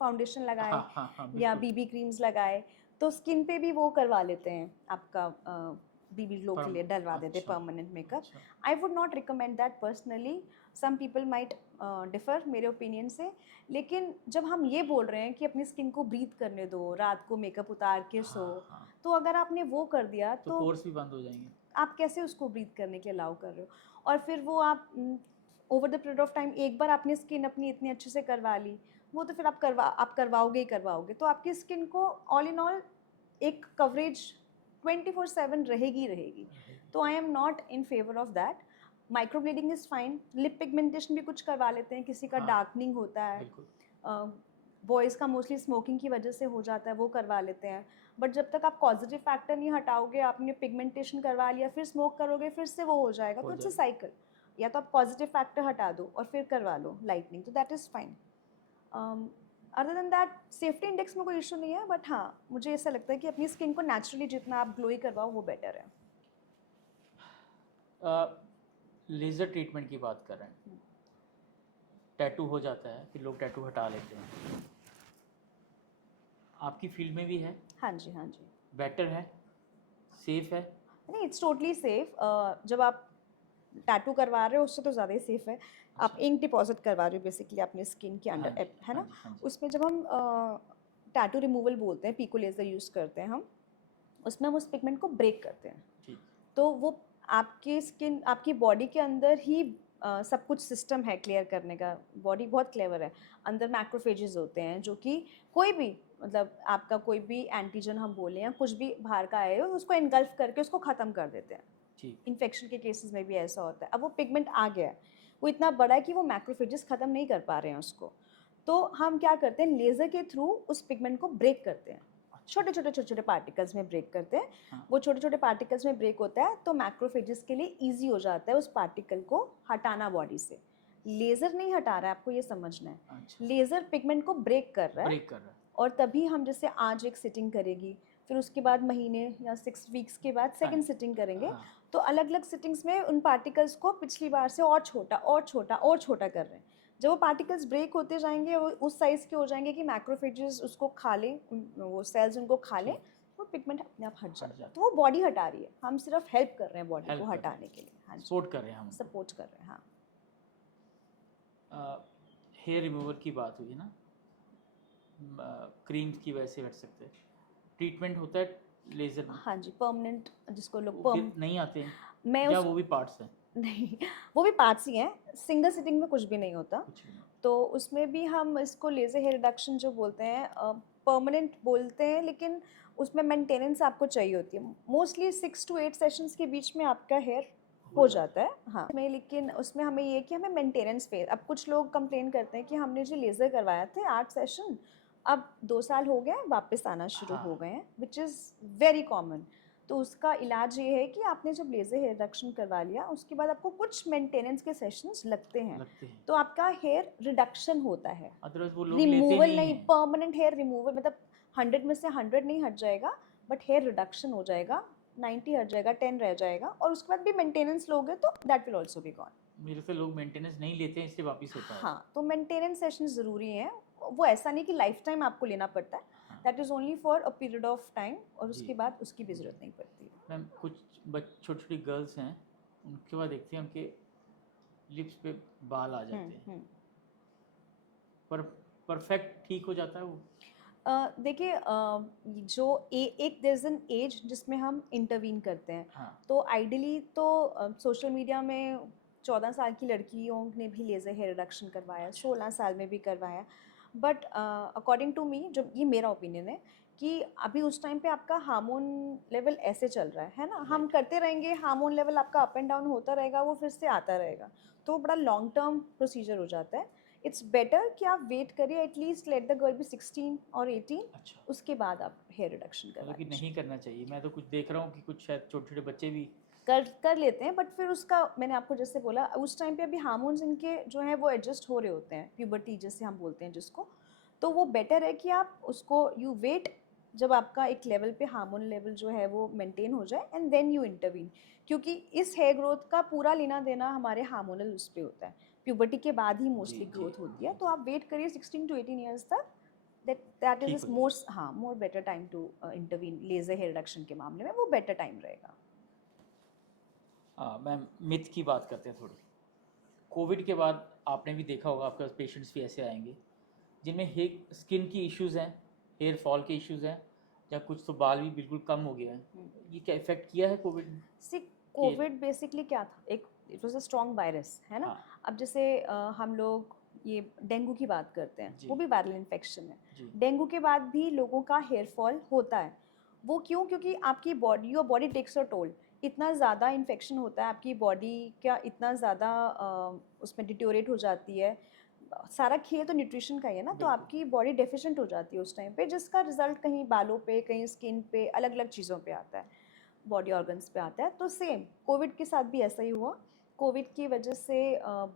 फाउंडेशन लगाए हाँ हाँ हाँ, या बिल्कुल। बीबी क्रीम्स लगाए, तो स्किन पे भी वो करवा लेते हैं आपका, बीबी ग्लो के लिए डलवा देते हैं अच्छा परमानेंट मेकअप। अच्छा। I would not recommend that personally. Some people might differ मेरे ओपिनियन से। लेकिन जब हम ये बोल रहे हैं कि अपनी स्किन को ब्रीथ करने दो, रात को मेकअप उतार के सो, हाँ हाँ, तो अगर आपने वो कर दिया तो तो पोर्स भी बंद हो जाएंगे। आप कैसे उसको ब्रीथ करने के अलाउ कर रहे हो? और फिर वो आप over the period of time एक बार आपने स्किन अपनी इतनी अच्छे से करवा ली, वो तो फिर आप करवाओगे ही करवाओगे, तो आपकी स्किन को ऑल इन ऑल एक कवरेज 24/7 रहेगी रहेगी। तो आई am not in favour of that. Micro blending is fine. Lip pigmentation भी कुछ करवा लेते हैं, किसी का हाँ डार्कनिंग होता है, बिल्कुल। बॉयज़ का मोस्टली स्मोकिंग की वजह से हो जाता है, वो करवा लेते हैं। बट जब तक आप पॉजिटिव फैक्टर नहीं हटाओगे, आपने पिगमेंटेशन करवा लिया, फिर स्मोक करोगे, फिर से वो हो जाएगा, हो तो इट्स अ जाए। साइकिल। या तो आप पॉजिटिव फैक्टर हटा दो और फिर करवा लो लाइटनिंग, तो that is fine. Other than that safety index में कोई इशू नहीं है, बट हाँ, मुझे ऐसा लगता है कि अपनी स्किन को नेचुरली जितना आप ग्लोई करवाओ वो बेटर है। लेज़र ट्रीटमेंट की बात कर रहे हैं, टैटू हो जाता है फिर लोग टैटू हटा लेते हैं, आपकी फील्ड में भी है? हाँ जी, हाँ जी। बेटर है? सेफ है? नहीं, इट्स टोटली सेफ। जब आप टैटू करवा रहे हो उससे तो ज़्यादा ही सेफ है। आप अच्छा। इंक डिपॉजिट करवा रहे हो बेसिकली अपनी स्किन के हाँ अंडर, जी है हाँ ना? जी हाँ जी। उसमें जब हम टैटू रिमूवल बोलते हैं, पिको लेज़र यूज़ करते हैं हम, उसमें हम उस पिगमेंट को ब्रेक करते हैं। ठीक। तो वो आपकी स्किन, आपकी बॉडी के अंदर ही सब कुछ सिस्टम है क्लियर करने का। बॉडी बहुत क्लेवर है। अंदर मैक्रोफेजेस होते हैं जो कि कोई भी, मतलब आपका कोई भी एंटीजन हम बोले या कुछ भी बाहर का आए हो, उसको इनगल्फ करके उसको ख़त्म कर देते हैं। ठीक। इन्फेक्शन के केसेस में भी ऐसा होता है। अब वो पिगमेंट आ गया है, वो इतना बड़ा है कि वो मैक्रोफेजेस ख़त्म नहीं कर पा रहे हैं उसको, तो हम क्या करते हैं, लेज़र के थ्रू उस पिगमेंट को ब्रेक करते हैं। अच्छा। छोटे छोटे पार्टिकल्स में ब्रेक करते हैं। हाँ। वो छोटे छोटे पार्टिकल्स में ब्रेक होता है तो मैक्रोफेजेस के लिए ईजी हो जाता है उस पार्टिकल को हटाना बॉडी से। लेज़र नहीं हटा रहा है, आपको ये समझना है। अच्छा। लेज़र पिगमेंट को ब्रेक कर रहा है, ब्रेक कर रहा है। और तभी हम जैसे आज एक सिटिंग करेगी, फिर उसके बाद महीने या 6 वीक्स के बाद हाँ सेकंड सिटिंग करेंगे, हाँ। तो अलग अलग सिटिंग्स में उन पार्टिकल्स को पिछली बार से और छोटा और छोटा और छोटा कर रहे हैं। जब वो पार्टिकल्स ब्रेक होते जाएंगे, वो उस साइज़ के हो जाएंगे कि मैक्रोफेजेस उसको खा लें, वो सेल्स उनको खा लें, ठीक। वो पिगमेंट अपने आप हट हट जाएगा। जाता तो वो बॉडी हटा रही है, हम सिर्फ हेल्प कर रहे हैं बॉडी है, को हेल्प कर रहे हटाने के लिए। हाँ हैं, जी, सपोर्ट कर रहे हैं हम। सपोर्ट कर रहे हैं, हाँ। हेयर रिमूवर की बात हुई ना, क्रीम्स की वजह से हट सकते हैं, ट्रीटमेंट होता है लेज़र में? हाँ जी, परमानेंट जिसको लोग वो फिर नहीं आते हैं मैं या उस वो भी पार्ट्स हैं? नहीं, वो भी पार्ट्स ही हैं। सिंगल सिटिंग में कुछ भी नहीं होता। कुछ नहीं। तो उसमें भी हम इसको लेज़र हेयर रिडक्शन जो बोलते हैं, परमानेंट बोलते हैं, लेकिन उसमें मेंटेनेंस आपको चाहिए होती है। मोस्टली 6 to 8 सेशंस के बीच में आपका हेयर हो जाता है। हाँ, में लेकिन उसमें हमें ये है कि हमें मेंटेनेंस पे, अब कुछ लोग कंप्लेन करते हैं कि हमने जो लेज़र करवाया थे 8 सेशन, अब 2 साल हो गए, वापस आना शुरू हाँ। हो गए हैं, विच इज़ वेरी कॉमन। तो उसका इलाज ये है कि आपने जब लेज़र हेयर रिडक्शन करवा लिया उसके बाद आपको कुछ मेंटेनेंस के सेशंस लगते हैं, तो आपका हेयर रिडक्शन होता है, अदरवाइज वो लोग लेते रिमूवल नहीं, हैं। परमानेंट हेयर रिमूवल मतलब 100 में से 100 नहीं हट जाएगा, बट हेयर रिडक्शन हो जाएगा, 90 हट जाएगा, 10 रह जाएगा, और उसके बाद भी मेंटेनेंस लोगे तो that will also be gone. मेरे से लोग मेंटेनेंस नहीं लेते हैं इसलिए वापस होता है। हाँ, तो मेंटेनेंस सेशन ज़रूरी है, वो ऐसा नहीं कि लाइफ टाइम आपको लेना पड़ता है, हाँ। That is only for a period of time, और जी। उसके बाद उसकी भी ज़रूरत नहीं पड़ती। मैम कुछ छोटी छोटी गर्ल्स हैं, उनके बाद देखते हैं उनके लिप्स पे बाल आ जाते हैं, पर परफेक्ट ठीक हो जाता है वो? देखिए, जो एक देयर इज़ एन एज जिसमें हम इंटरवीन करते हैं, हाँ। तो आइडियली तो सोशल मीडिया में 14 साल की लड़कियों ने भी लेज़र हेयर रिडक्शन करवाया, 16 साल में भी करवाया, बट अकॉर्डिंग टू मी, जो ये मेरा ओपिनियन है कि अभी उस टाइम पे आपका हार्मोन लेवल ऐसे चल रहा है ना, हम करते रहेंगे, हार्मोन लेवल आपका अप एंड डाउन होता रहेगा, वो फिर से आता रहेगा, तो बड़ा लॉन्ग टर्म प्रोसीजर हो जाता है। इट्स बेटर कि आप वेट करिए, at least let the girl be 16 और 18, अच्छा, उसके बाद आप हेयर रिडक्शन मतलब कि करवाइए। नहीं करना चाहिए। मैं तो कुछ देख रहा हूँ कि कुछ शायद छोटे छोटे बच्चे भी। कर लेते हैं, बट फिर उसका मैंने आपको जैसे बोला, उस टाइम पे अभी हार्मोन्स इनके जो हैं वो एडजस्ट हो रहे होते हैं, प्यूबर्टी जैसे हम बोलते हैं जिसको, तो वो बेटर है कि आप उसको यू वेट जब आपका एक लेवल पे हार्मोन लेवल जो है वो मेंटेन हो जाए, एंड देन यू इंटरवीन, क्योंकि इस हेयर ग्रोथ का पूरा लेना देना हमारे हार्मोनल उस पे होता है, प्यूबर्टी के बाद ही मोस्टली जी ग्रोथ होती है, जी तो आप वेट करिए 16 to 18 ईयर्स तक, दैट ठीक इज हो मोर, जाएगा। हाँ, more better time to intervene laser hair reduction के मामले में, वो बेटर टाइम रहेगा। हाँ मैम, मिथ की बात करते हैं थोड़ी। कोविड के बाद आपने भी देखा होगा, आपके पास पेशेंट्स भी ऐसे आएंगे जिनमें हेयर स्किन की इश्यूज़ हैं, हेयर फॉल के इश्यूज़ हैं, या कुछ तो बाल भी बिल्कुल कम हो गया है। ये क्या इफ़ेक्ट किया है कोविड ने? सी, कोविड बेसिकली क्या था, एक it was a strong virus, है ना। हाँ अब जैसे हम लोग ये डेंगू की बात करते हैं, जी वो भी वायरल इन्फेक्शन है, जी डेंगू के बाद भी लोगों का हेयर फॉल होता है, वो क्यों, क्योंकि आपकी body, your body takes a toll, इतना ज़्यादा इन्फेक्शन होता है आपकी बॉडी का, इतना ज़्यादा उसमें डिटोरेट हो जाती है, सारा खेल तो न्यूट्रिशन का ही है ना, तो बिल्कुल। आपकी बॉडी डेफिशिएंट हो जाती है उस टाइम पे, जिसका रिजल्ट कहीं बालों पे, कहीं स्किन पे, अलग अलग चीज़ों पे आता है, बॉडी ऑर्गन्स पे आता है। तो सेम कोविड के साथ भी ऐसा ही हुआ, कोविड की वजह से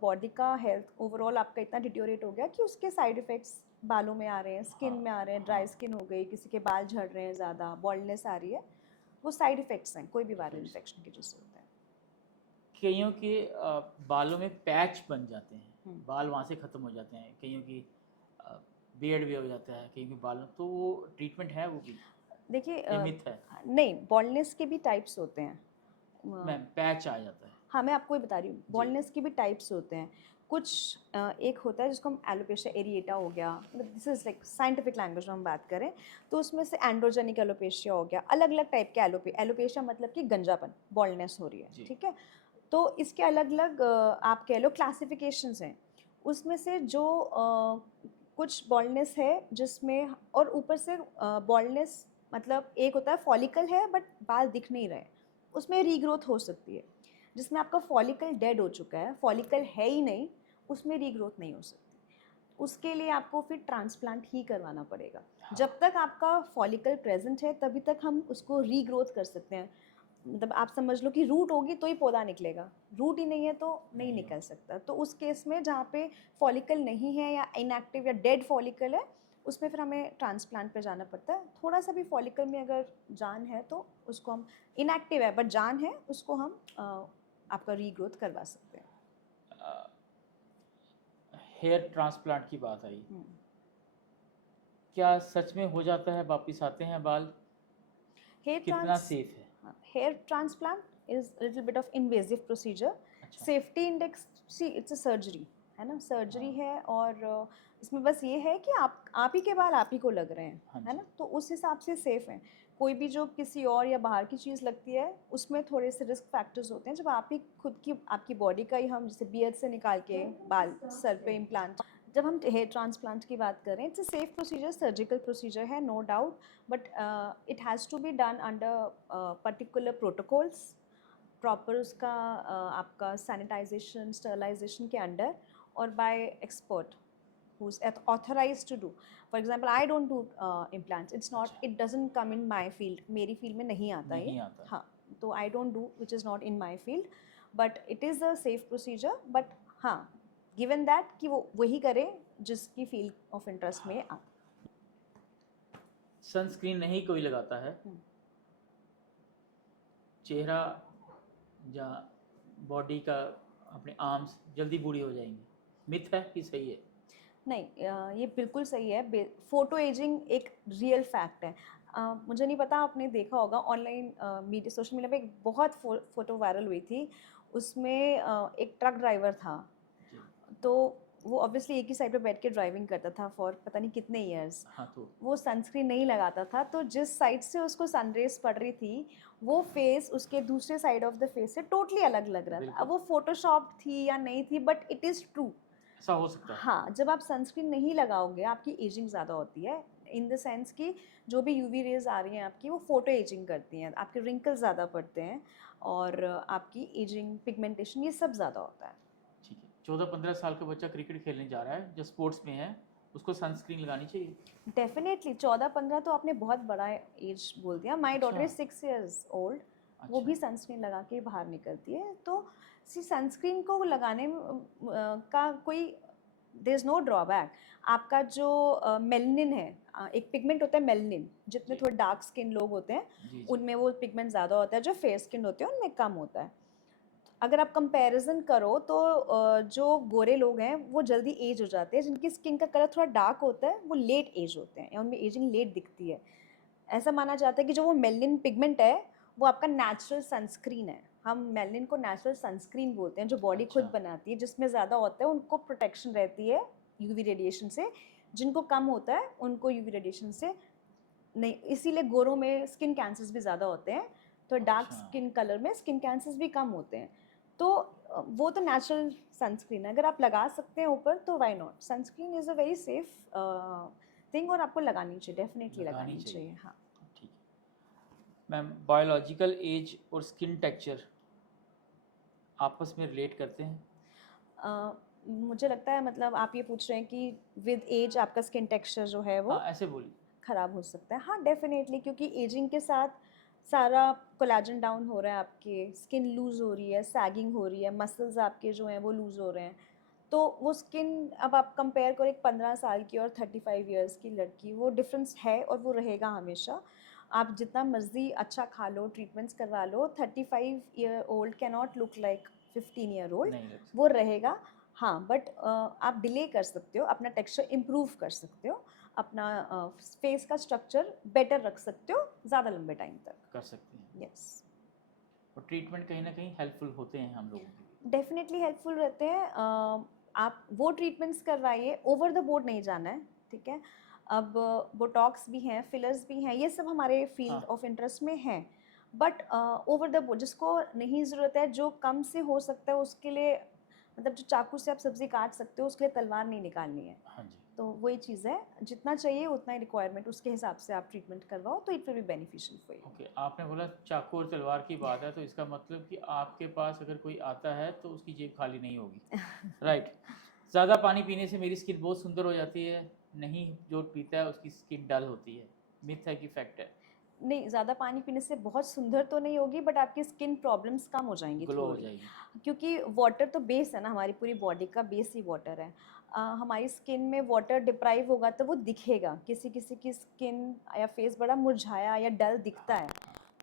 बॉडी का हेल्थ ओवरऑल आपका इतना डिटोरेट हो गया कि उसके साइड इफ़ेक्ट्स बालों में आ रहे हैं, स्किन हाँ में आ रहे हैं, ड्राई हाँ, स्किन हो गई, किसी के बाल झड़ रहे हैं ज़्यादा, बॉल्डनेस आ रही है, वो साइड इफ़ेक्ट्स हैं कोई भी वायरल इफेक्ट्स। इन्फेक्शन की वजह से होता है। कईयों के बालों में पैच बन जाते हैं, हम्म। बाल वहाँ से ख़त्म हो जाते हैं, कईयों की बियर्ड भी हो जाता है, कईयों के बालों, तो वो ट्रीटमेंट है वो भी, देखिए, ये मिथ है? नहीं, बॉल्डनेस के भी टाइप्स होते हैं। मैम पैच आ जाता है। हाँ, मैं आपको ये बता रही हूँ, जी बॉल्डनेस के भी टाइप्स होते हैं, कुछ एक होता है जिसको हम एलोपेशिया एरिएटा हो गया, मतलब this is like scientific language में हम बात करें, तो उसमें से एंड्रोजेनिक एलोपेशिया हो गया, अलग अलग टाइप के एलोपेशिया मतलब कि गंजापन, बॉल्डनेस हो रही है, जी ठीक है। तो इसके अलग अलग आप कह लो क्लासिफिकेशंस हैं, उसमें से जो कुछ बॉल्डनेस है जिसमें, और ऊपर से बॉल्डनेस मतलब एक होता है फॉलिकल है बट बाल दिख नहीं रहे, उसमें रीग्रोथ हो सकती है, जिसमें आपका फॉलिकल डेड हो चुका है, फॉलिकल है ही नहीं, उसमें रीग्रोथ नहीं हो सकती, उसके लिए आपको फिर ट्रांसप्लांट ही करवाना पड़ेगा। हाँ जब तक आपका फॉलिकल प्रेजेंट है तभी तक हम उसको रीग्रोथ कर सकते हैं, मतलब आप समझ लो कि रूट होगी तो ही पौधा निकलेगा, रूट ही नहीं है तो नहीं नहीं निकल होता। सकता। तो उस केस में जहाँ पे फॉलिकल नहीं है या इनएक्टिव या डेड फॉलिकल है, उसमें फिर हमें ट्रांसप्लांट पे जाना पड़ता है। थोड़ा सा भी फॉलिकल में अगर जान है तो उसको हम, इनएक्टिव है बट जान है, उसको हम आपका रीग्रोथ करवा सकते हैं। हेयर ट्रांसप्लांट की बात आई, हम्म। क्या सच में हो जाता है, वापिस आते हैं बाल? हेयर कितना ट्रांस सेफ है? Hair transplant is little bit of invasive procedure. अच्छा। Safety index, see it's a surgery, है ना, सर्जरी हाँ है, और इसमें बस ये है कि आप ही के बाल आप ही को लग रहे हैं, हाँ है जी ना, तो उस हिसाब से सेफ है। कोई भी जो किसी और या बाहर की चीज़ लगती है उसमें थोड़े से रिस्क फैक्टर्स होते हैं, जब आप ही खुद की आपकी बॉडी का ही हम जैसे बियर्ड से निकाल के बाल सर पे इम्प्लांट, जब हम हेयर ट्रांसप्लांट की बात करें, it's a safe procedure, surgical procedure है, no doubt, but it has to be done under particular protocols, proper उसका आपका सैनिटाइजेशन स्टरलाइजेशन के अंडर, और by expert, who's authorized to do. For example, I don't do implants. It's not, अच्छा। it doesn't come in my field. मेरी field में नहीं आता ये. नहीं आता। हाँ, तो I don't do, which is not in my field. But it is a safe procedure. But हाँ, given that कि वो वही करे जिसकी field of interest में आता. सनस्क्रीन नहीं कोई लगाता है, चेहरा या बॉडी का अपने आर्म्स जल्दी बूढ़ी हो जाएंगी, मिथ है कि सही है? नहीं, ये बिल्कुल सही है. फोटो एजिंग एक रियल फैक्ट है. मुझे नहीं पता, आपने देखा होगा ऑनलाइन मीडिया, सोशल मीडिया पे एक बहुत फ़ोटो वायरल हुई थी. उसमें एक ट्रक ड्राइवर था. तो वो ऑब्वियसली एक ही साइड पे बैठ के ड्राइविंग करता था फॉर पता नहीं कितने ईयर्स. हाँ, तो वो सनस्क्रीन नहीं लगाता था, तो जिस साइड से उसको सनरेज पड़ रही थी वो फेस उसके दूसरे साइड ऑफ द फेस से टोटली अलग लग रहा था. बिल्कुल। अब वो फोटोशॉप थी या नहीं थी, बट इट इज़ ट्रू. ऐसा हो सकता है। हाँ, जब आप सनस्क्रीन नहीं लगाओगे आपकी एजिंग ज़्यादा होती है, इन द सेंस कि जो भी यूवी रेज आ रही हैं आपकी, वो फोटो एजिंग करती हैं, आपके रिंकल्स ज़्यादा पड़ते हैं और आपकी एजिंग, पिगमेंटेशन, ये सब ज़्यादा होता है. ठीक है, 14-15 साल का बच्चा क्रिकेट खेलने जा रहा है, जो स्पोर्ट्स में है, उसको सनस्क्रीन लगानी चाहिए? डेफिनेटली. 14-15 तो आपने बहुत बड़ा एज बोल दिया. My daughter is 6 years old. वो भी सनस्क्रीन लगा के बाहर निकलती है. तो सनस्क्रीन को लगाने का कोई, देयर इज़ नो ड्रॉबैक. आपका जो मेलनिन है, एक पिगमेंट होता है मेलनिन, जितने जी। थोड़े डार्क स्किन लोग होते हैं जी जी। उनमें वो पिगमेंट ज़्यादा होता है, जो फेयर स्किन होते हैं उनमें कम होता है. अगर आप कंपैरिजन करो तो जो गोरे लोग हैं वो जल्दी एज हो जाते हैं, जिनकी स्किन का कलर थोड़ा डार्क होता है वो लेट एज होते हैं या उनमें एजिंग लेट दिखती है. ऐसा माना जाता है कि जो वो मेलनिन पिगमेंट है वो आपका नेचुरल सनस्क्रीन है. हम मेलनिन को नेचुरल सनस्क्रीन बोलते हैं, जो बॉडी खुद अच्छा। बनाती है. जिसमें ज़्यादा होता है उनको प्रोटेक्शन रहती है यूवी रेडिएशन से, जिनको कम होता है उनको यूवी रेडिएशन से नहीं. इसीलिए गोरों में स्किन कैंसर्स भी ज़्यादा होते हैं, तो डार्क अच्छा। स्किन कलर में स्किन कैंसर्स भी कम होते हैं. तो वो तो नेचुरल सनस्क्रीन है, अगर आप लगा सकते हैं ऊपर तो why not. Sunscreen is a very safe thing और आपको लगानी चाहिए, डेफिनेटली लगानी लगानी चाहिए। चाहिए. हाँ. ठीक है मैम, बायोलॉजिकल एज और स्किन टेक्सचर आपस में रिलेट करते हैं? मुझे लगता है, मतलब आप ये पूछ रहे हैं कि विद एज आपका स्किन टेक्सचर जो है वो हाँ, ऐसे बोलिए। ख़राब हो सकता है. हाँ, डेफिनेटली, क्योंकि एजिंग के साथ सारा कोलेजन डाउन हो रहा है, आपके स्किन लूज़ हो रही है, सैगिंग हो रही है, मसल्स आपके जो हैं वो लूज़ हो रहे हैं. तो वो स्किन, अब आप कंपेयर करो एक 15 साल की और 35 ईयर्स की लड़की, वो डिफरेंस है और वो रहेगा हमेशा. आप जितना मर्जी अच्छा खा लो, ट्रीटमेंट्स करवा लो, 35 year old can not look like 15 year old. नहीं लग वो रहेगा. हाँ, बट आप डिले कर सकते हो, अपना टेक्सचर इम्प्रूव कर सकते हो, अपना फेस का स्ट्रक्चर बेटर रख सकते हो ज़्यादा लंबे टाइम तक. कर सकते हैं। यस, और ट्रीटमेंट कहीं ना कहीं हेल्पफुल होते हैं हम लोगों के लिए। डेफिनेटली हेल्पफुल रहते हैं. आप वो ट्रीटमेंट्स करवाइए, ओवर द बोर्ड नहीं जाना है. ठीक है. अब बोटॉक्स भी हैं, फिलर्स भी हैं, ये सब हमारे फील्ड हाँ। ऑफ इंटरेस्ट में हैं. बट ओवर द बोर्ड जिसको नहीं ज़रूरत है, जो कम से हो सकता है उसके लिए, मतलब जो चाकू से आप सब्ज़ी काट सकते हो उसके लिए तलवार नहीं निकालनी है. हाँ जी। तो वही चीज़ है, जितना चाहिए उतना ही रिक्वायरमेंट, उसके हिसाब से आप ट्रीटमेंट करवाओ तो it will be beneficial for you. Okay, आपने बोला चाकू और तलवार की बात है, तो इसका मतलब कि आपके पास अगर कोई आता है तो उसकी जेब खाली नहीं होगी। राइट। ज़्यादा पानी पीने से मेरी स्किन बहुत सुंदर हो जाती है, नहीं जो पीता है उसकी स्किन डल होती है, मिथ है कि फैक्ट है? नहीं, ज़्यादा पानी पीने से बहुत सुंदर तो नहीं होगी, बट आपकी स्किन प्रॉब्लम्स कम हो जाएंगी ग्लो हो थोड़ी. जाएगी। क्योंकि वाटर तो बेस है ना, हमारी पूरी बॉडी का बेस ही वाटर है. हमारी स्किन में वाटर डिप्राइव होगा तो वो दिखेगा. किसी किसी की स्किन या फेस बड़ा मुरझाया या डल दिखता है,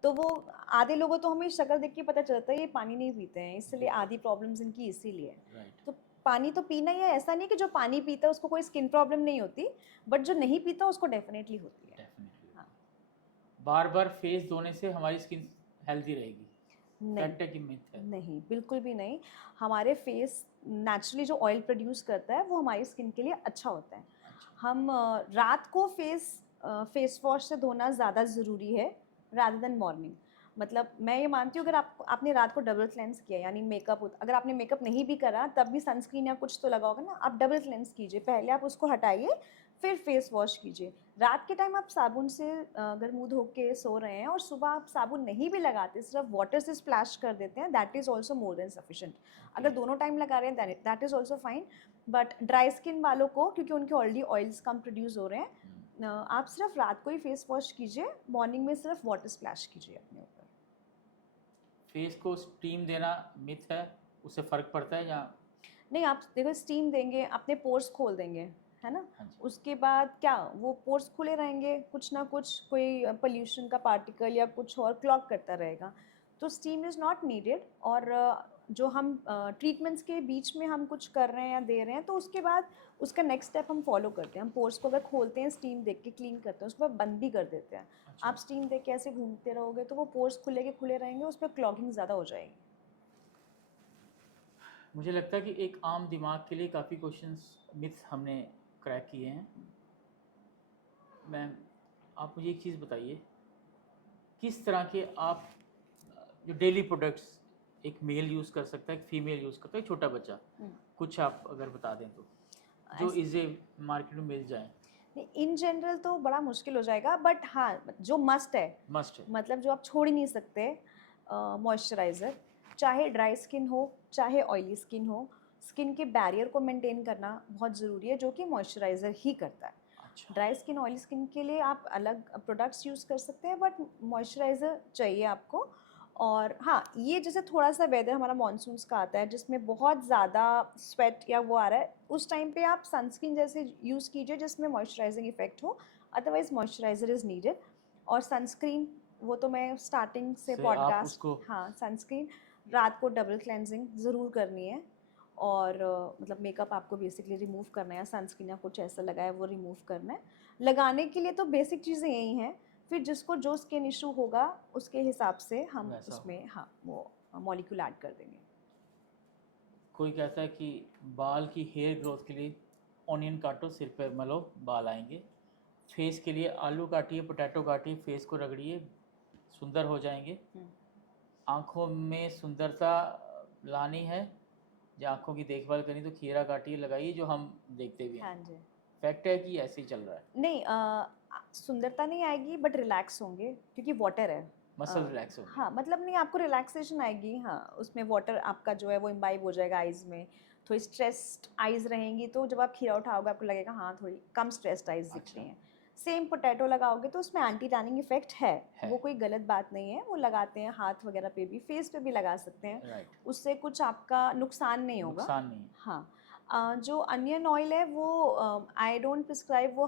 तो वो आधे लोगों तो हमें शक्ल देख के पता चलता है ये पानी नहीं पीते हैं, इसलिए आधी प्रॉब्लम्स इनकी इसीलिए. राइट। तो पानी तो पीना ही है. ऐसा नहीं कि जो पानी पीता है उसको कोई स्किन प्रॉब्लम नहीं होती, बट जो नहीं पीता उसको डेफिनेटली होती है. डेफिनेटली। हाँ. बार बार फेस धोने से हमारी स्किन हेल्दी रहेगी? नहीं, फैक्ट है कि मिथ है? नहीं, बिल्कुल भी नहीं. हमारे फेस नेचुरली जो ऑयल प्रोड्यूस करता है वो हमारी स्किन के लिए अच्छा होता है. अच्छा। हम रात को फेस वॉश से धोना ज़्यादा ज़रूरी है रादर देन मॉर्निंग. मतलब मैं ये मानती हूँ, अगर आपने रात को डबल क्लेंस किया, यानी मेकअप, अगर आपने मेकअप नहीं भी करा तब भी सनस्क्रीन या कुछ तो लगा होगा ना, आप डबल क्लेंस कीजिए. पहले आप उसको हटाइए, फिर फेस वॉश कीजिए। रात के टाइम आप साबुन से अगर मुंह धो के सो रहे हैं और सुबह आप साबुन नहीं भी लगाते, सिर्फ वाटर से स्प्लैश कर देते हैं, that is also more than sufficient. अगर दोनों टाइम लगा रहे हैं that is also fine. But dry skin वालों को, क्योंकि उनके ऑलरेडी ऑयल्स कम प्रोड्यूस हो रहे हैं, आप सिर्फ रात को ही फेस वॉश कीजिए, मॉर्निंग में सिर्फ वाटर स्प्लैश कीजिए अपने ऊपर। फेस को स्टीम देना मिथ है, उससे फ़र्क पड़ता है या? नहीं, आप देखो स्टीम देंगे, अपने पोर्स खोल देंगे, है ना? हाँ जी। उसके बाद क्या वो पोर्स खुले रहेंगे, कुछ ना कुछ कोई पोल्यूशन का पार्टिकल या कुछ और क्लॉग करता रहेगा, तो स्टीम इज़ नॉट नीडेड। और जो हम ट्रीटमेंट्स के बीच में हम कुछ कर रहे हैं या दे रहे हैं, तो उसके बाद उसका नेक्स्ट स्टेप हम फॉलो करते हैं। हम पोर्स को अगर खोलते हैं, स्टीम दे के क्लीन करते हैं, उसके बाद बंद भी कर देते हैं। अच्छा। आप स्टीम दे के ऐसे घूमते रहोगे तो वो पोर्स खुले के खुले रहेंगे, उस पर क्लॉगिंग ज़्यादा हो जाएगी। मुझे लगता है कि एक आम दिमाग के लिए काफ़ी क्वेश्चंस मिथ्स हमने क्रैक किए हैं। मैम, आप मुझे एक चीज़ बताइए, किस तरह के आप जो डेली प्रोडक्ट्स एक मेल यूज़ कर सकता है, एक फीमेल यूज़ करता है, एक छोटा बच्चा, कुछ आप अगर बता दें तो जो इसे मार्केट में मिल जाए। इन जनरल तो बड़ा मुश्किल हो जाएगा, बट हाँ, जो मस्ट है, मतलब जो आप छोड़ ही नहीं सकते, मॉइस्चराइज़र। चाहे ड्राई स्किन हो, चाहे ऑयली स्किन हो, स्किन के बैरियर को मेंटेन करना बहुत ज़रूरी है, जो कि मॉइस्चराइज़र ही करता है। अच्छा। ड्राई स्किन, ऑयली स्किन के लिए आप अलग प्रोडक्ट्स यूज़ कर सकते हैं, बट मॉइस्चराइज़र चाहिए आपको। और हाँ, ये जैसे थोड़ा सा वेदर हमारा मानसून्स का आता है जिसमें बहुत ज़्यादा स्वेट या वो आ रहा है, उस टाइम पे आप सनस्क्रीन जैसे यूज़ कीजिए जिसमें मॉइस्चराइजिंग इफेक्ट हो, अदरवाइज मॉइस्चराइज़र इज़ नीडेड। और सनस्क्रीन, वो तो मैं स्टार्टिंग से पॉडकास्ट, हाँ, सनस्क्रीन रात को डबल क्लेंजिंग ज़रूर करनी है। और मतलब मेकअप आपको बेसिकली रिमूव करना है, सनस्क्रीन या कुछ ऐसा लगाया वो रिमूव करना है। लगाने के लिए तो बेसिक चीज़ें यही हैं, फिर जिसको जो स्किन इशू होगा उसके हिसाब से हम उसमें हाँ वो मॉलिक्यूल ऐड कर देंगे। कोई कहता है कि बाल की हेयर ग्रोथ के लिए ऑनियन काटो, सिर पे मलो, बाल आएंगे। फेस के लिए आलू काटिए, पोटैटो काटिए, फेस को रगड़िए, सुंदर हो जाएंगे। आँखों में सुंदरता लानी है या आँखों की देखभाल करनी तो खीरा काटिए, लगाइए, जो हम देखते भी हैं। हाँ जी। फैक्ट है कि ऐसे ही चल रहा है? नहीं, सुंदरता नहीं आएगी बट रिलैक्स होंगे, क्योंकि वाटर है। मसल रिलैक्स होंगे। हाँ, मतलब नहीं, आपको रिलैक्सेशन आएगी। हाँ, उसमें वाटर आपका जो है वो इम्बाइब हो जाएगा आइज़ में। थोड़ी स्ट्रेस्ड आइज़ रहेंगी तो जब आप खीरा उठाओगे आपको लगेगा हाँ थोड़ी कम स्ट्रेस्ड आइज़ दिख रही हैं। सेम पोटैटो लगाओगे तो उसमें एंटी टैनिंग इफेक्ट है, वो कोई गलत बात नहीं है, वो लगाते हैं हाथ वगैरह पे भी, फेस पे भी लगा सकते हैं, उससे कुछ आपका नुकसान नहीं होगा। नुकसान नहीं। हाँ, जो अनियन ऑयल है वो आई डोंट प्रिस्क्राइब, वो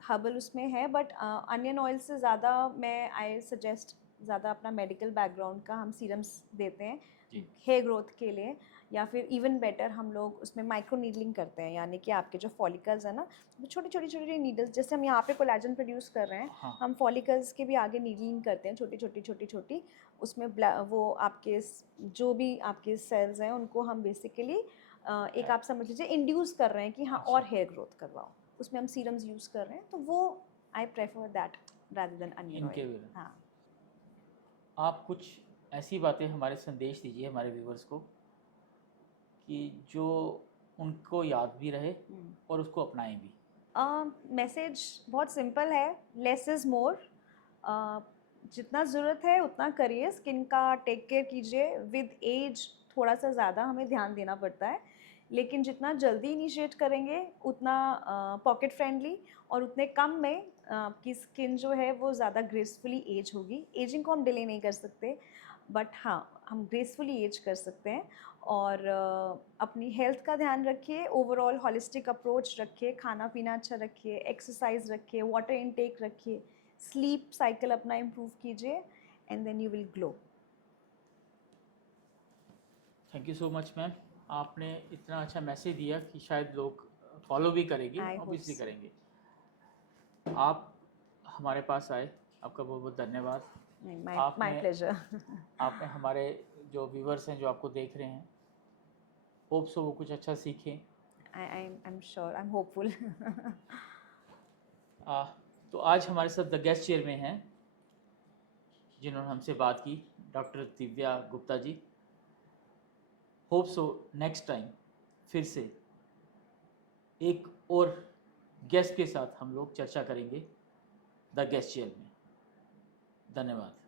हर्बल उसमें है, बट अनियन ऑयल से ज़्यादा मैं आई सजेस्ट ज़्यादा अपना मेडिकल बैकग्राउंड का हम सीरम्स देते हैं हेयर ग्रोथ के लिए, या फिर इवन बेटर हम लोग उसमें माइक्रो नीडलिंग करते हैं, यानी कि आपके जो फॉलिकल्स है ना, वो छोटी छोटी छोटी नीडल्स, जैसे हम यहाँ पे कोलेजन प्रोड्यूस कर रहे हैं, हम फॉलिकल्स के भी आगे नीडलिंग करते हैं छोटी छोटी छोटी छोटी, उसमें वो आपके जो भी आपके सेल्स हैं उनको हम बेसिकली एक आप समझ लीजिए इंड्यूस कर रहे हैं कि हाँ और हेयर ग्रोथ करवाओ, उसमें हम सीरम्स यूज़ कर रहे हैं, तो वो I prefer that rather than onion oil. हाँ, आप कुछ ऐसी बातें हमारे संदेश दीजिए हमारे व्यूवर्स को कि जो उनको याद भी रहे और उसको अपनाएं भी। मैसेज बहुत सिंपल है, लेस इज़ मोर। जितना ज़रूरत है उतना करिए, स्किन का टेक केयर कीजिए। विद एज थोड़ा सा ज़्यादा हमें ध्यान देना पड़ता है, लेकिन जितना जल्दी इनिशिएट करेंगे उतना पॉकेट फ्रेंडली, और उतने कम में आपकी स्किन जो है वो ज़्यादा ग्रेसफुली एज होगी। एजिंग को हम डिले नहीं कर सकते, बट हाँ हम ग्रेसफुली एज कर सकते हैं। और अपनी हेल्थ का ध्यान रखिए, ओवरऑल हॉलिस्टिक अप्रोच रखिए, खाना पीना अच्छा रखिए, एक्सरसाइज रखिए, वाटर इनटेक रखिए, स्लीप साइकिल अपना इम्प्रूव कीजिए, and then you will glow. Thank you so much ma'am, आपने इतना अच्छा मैसेज दिया कि शायद लोग फॉलो भी करेंगे, ऑब्वियसली करेंगे। आप हमारे पास आए, आपका बहुत बहुत धन्यवाद। My pleasure. आपने हमारे जो व्यूवर्स हैं जो आपको देख रहे हैं, होप सो वो कुछ अच्छा सीखें। I am sure, I am hopeful. तो आज हमारे साथ द गेस्ट चेयर में हैं जिन्होंने हमसे बात की, doctor Divya Gupta ji. Hope so next time फिर से एक और गेस्ट के साथ हम लोग चर्चा करेंगे द गेस्ट चेयर में। धन्यवाद।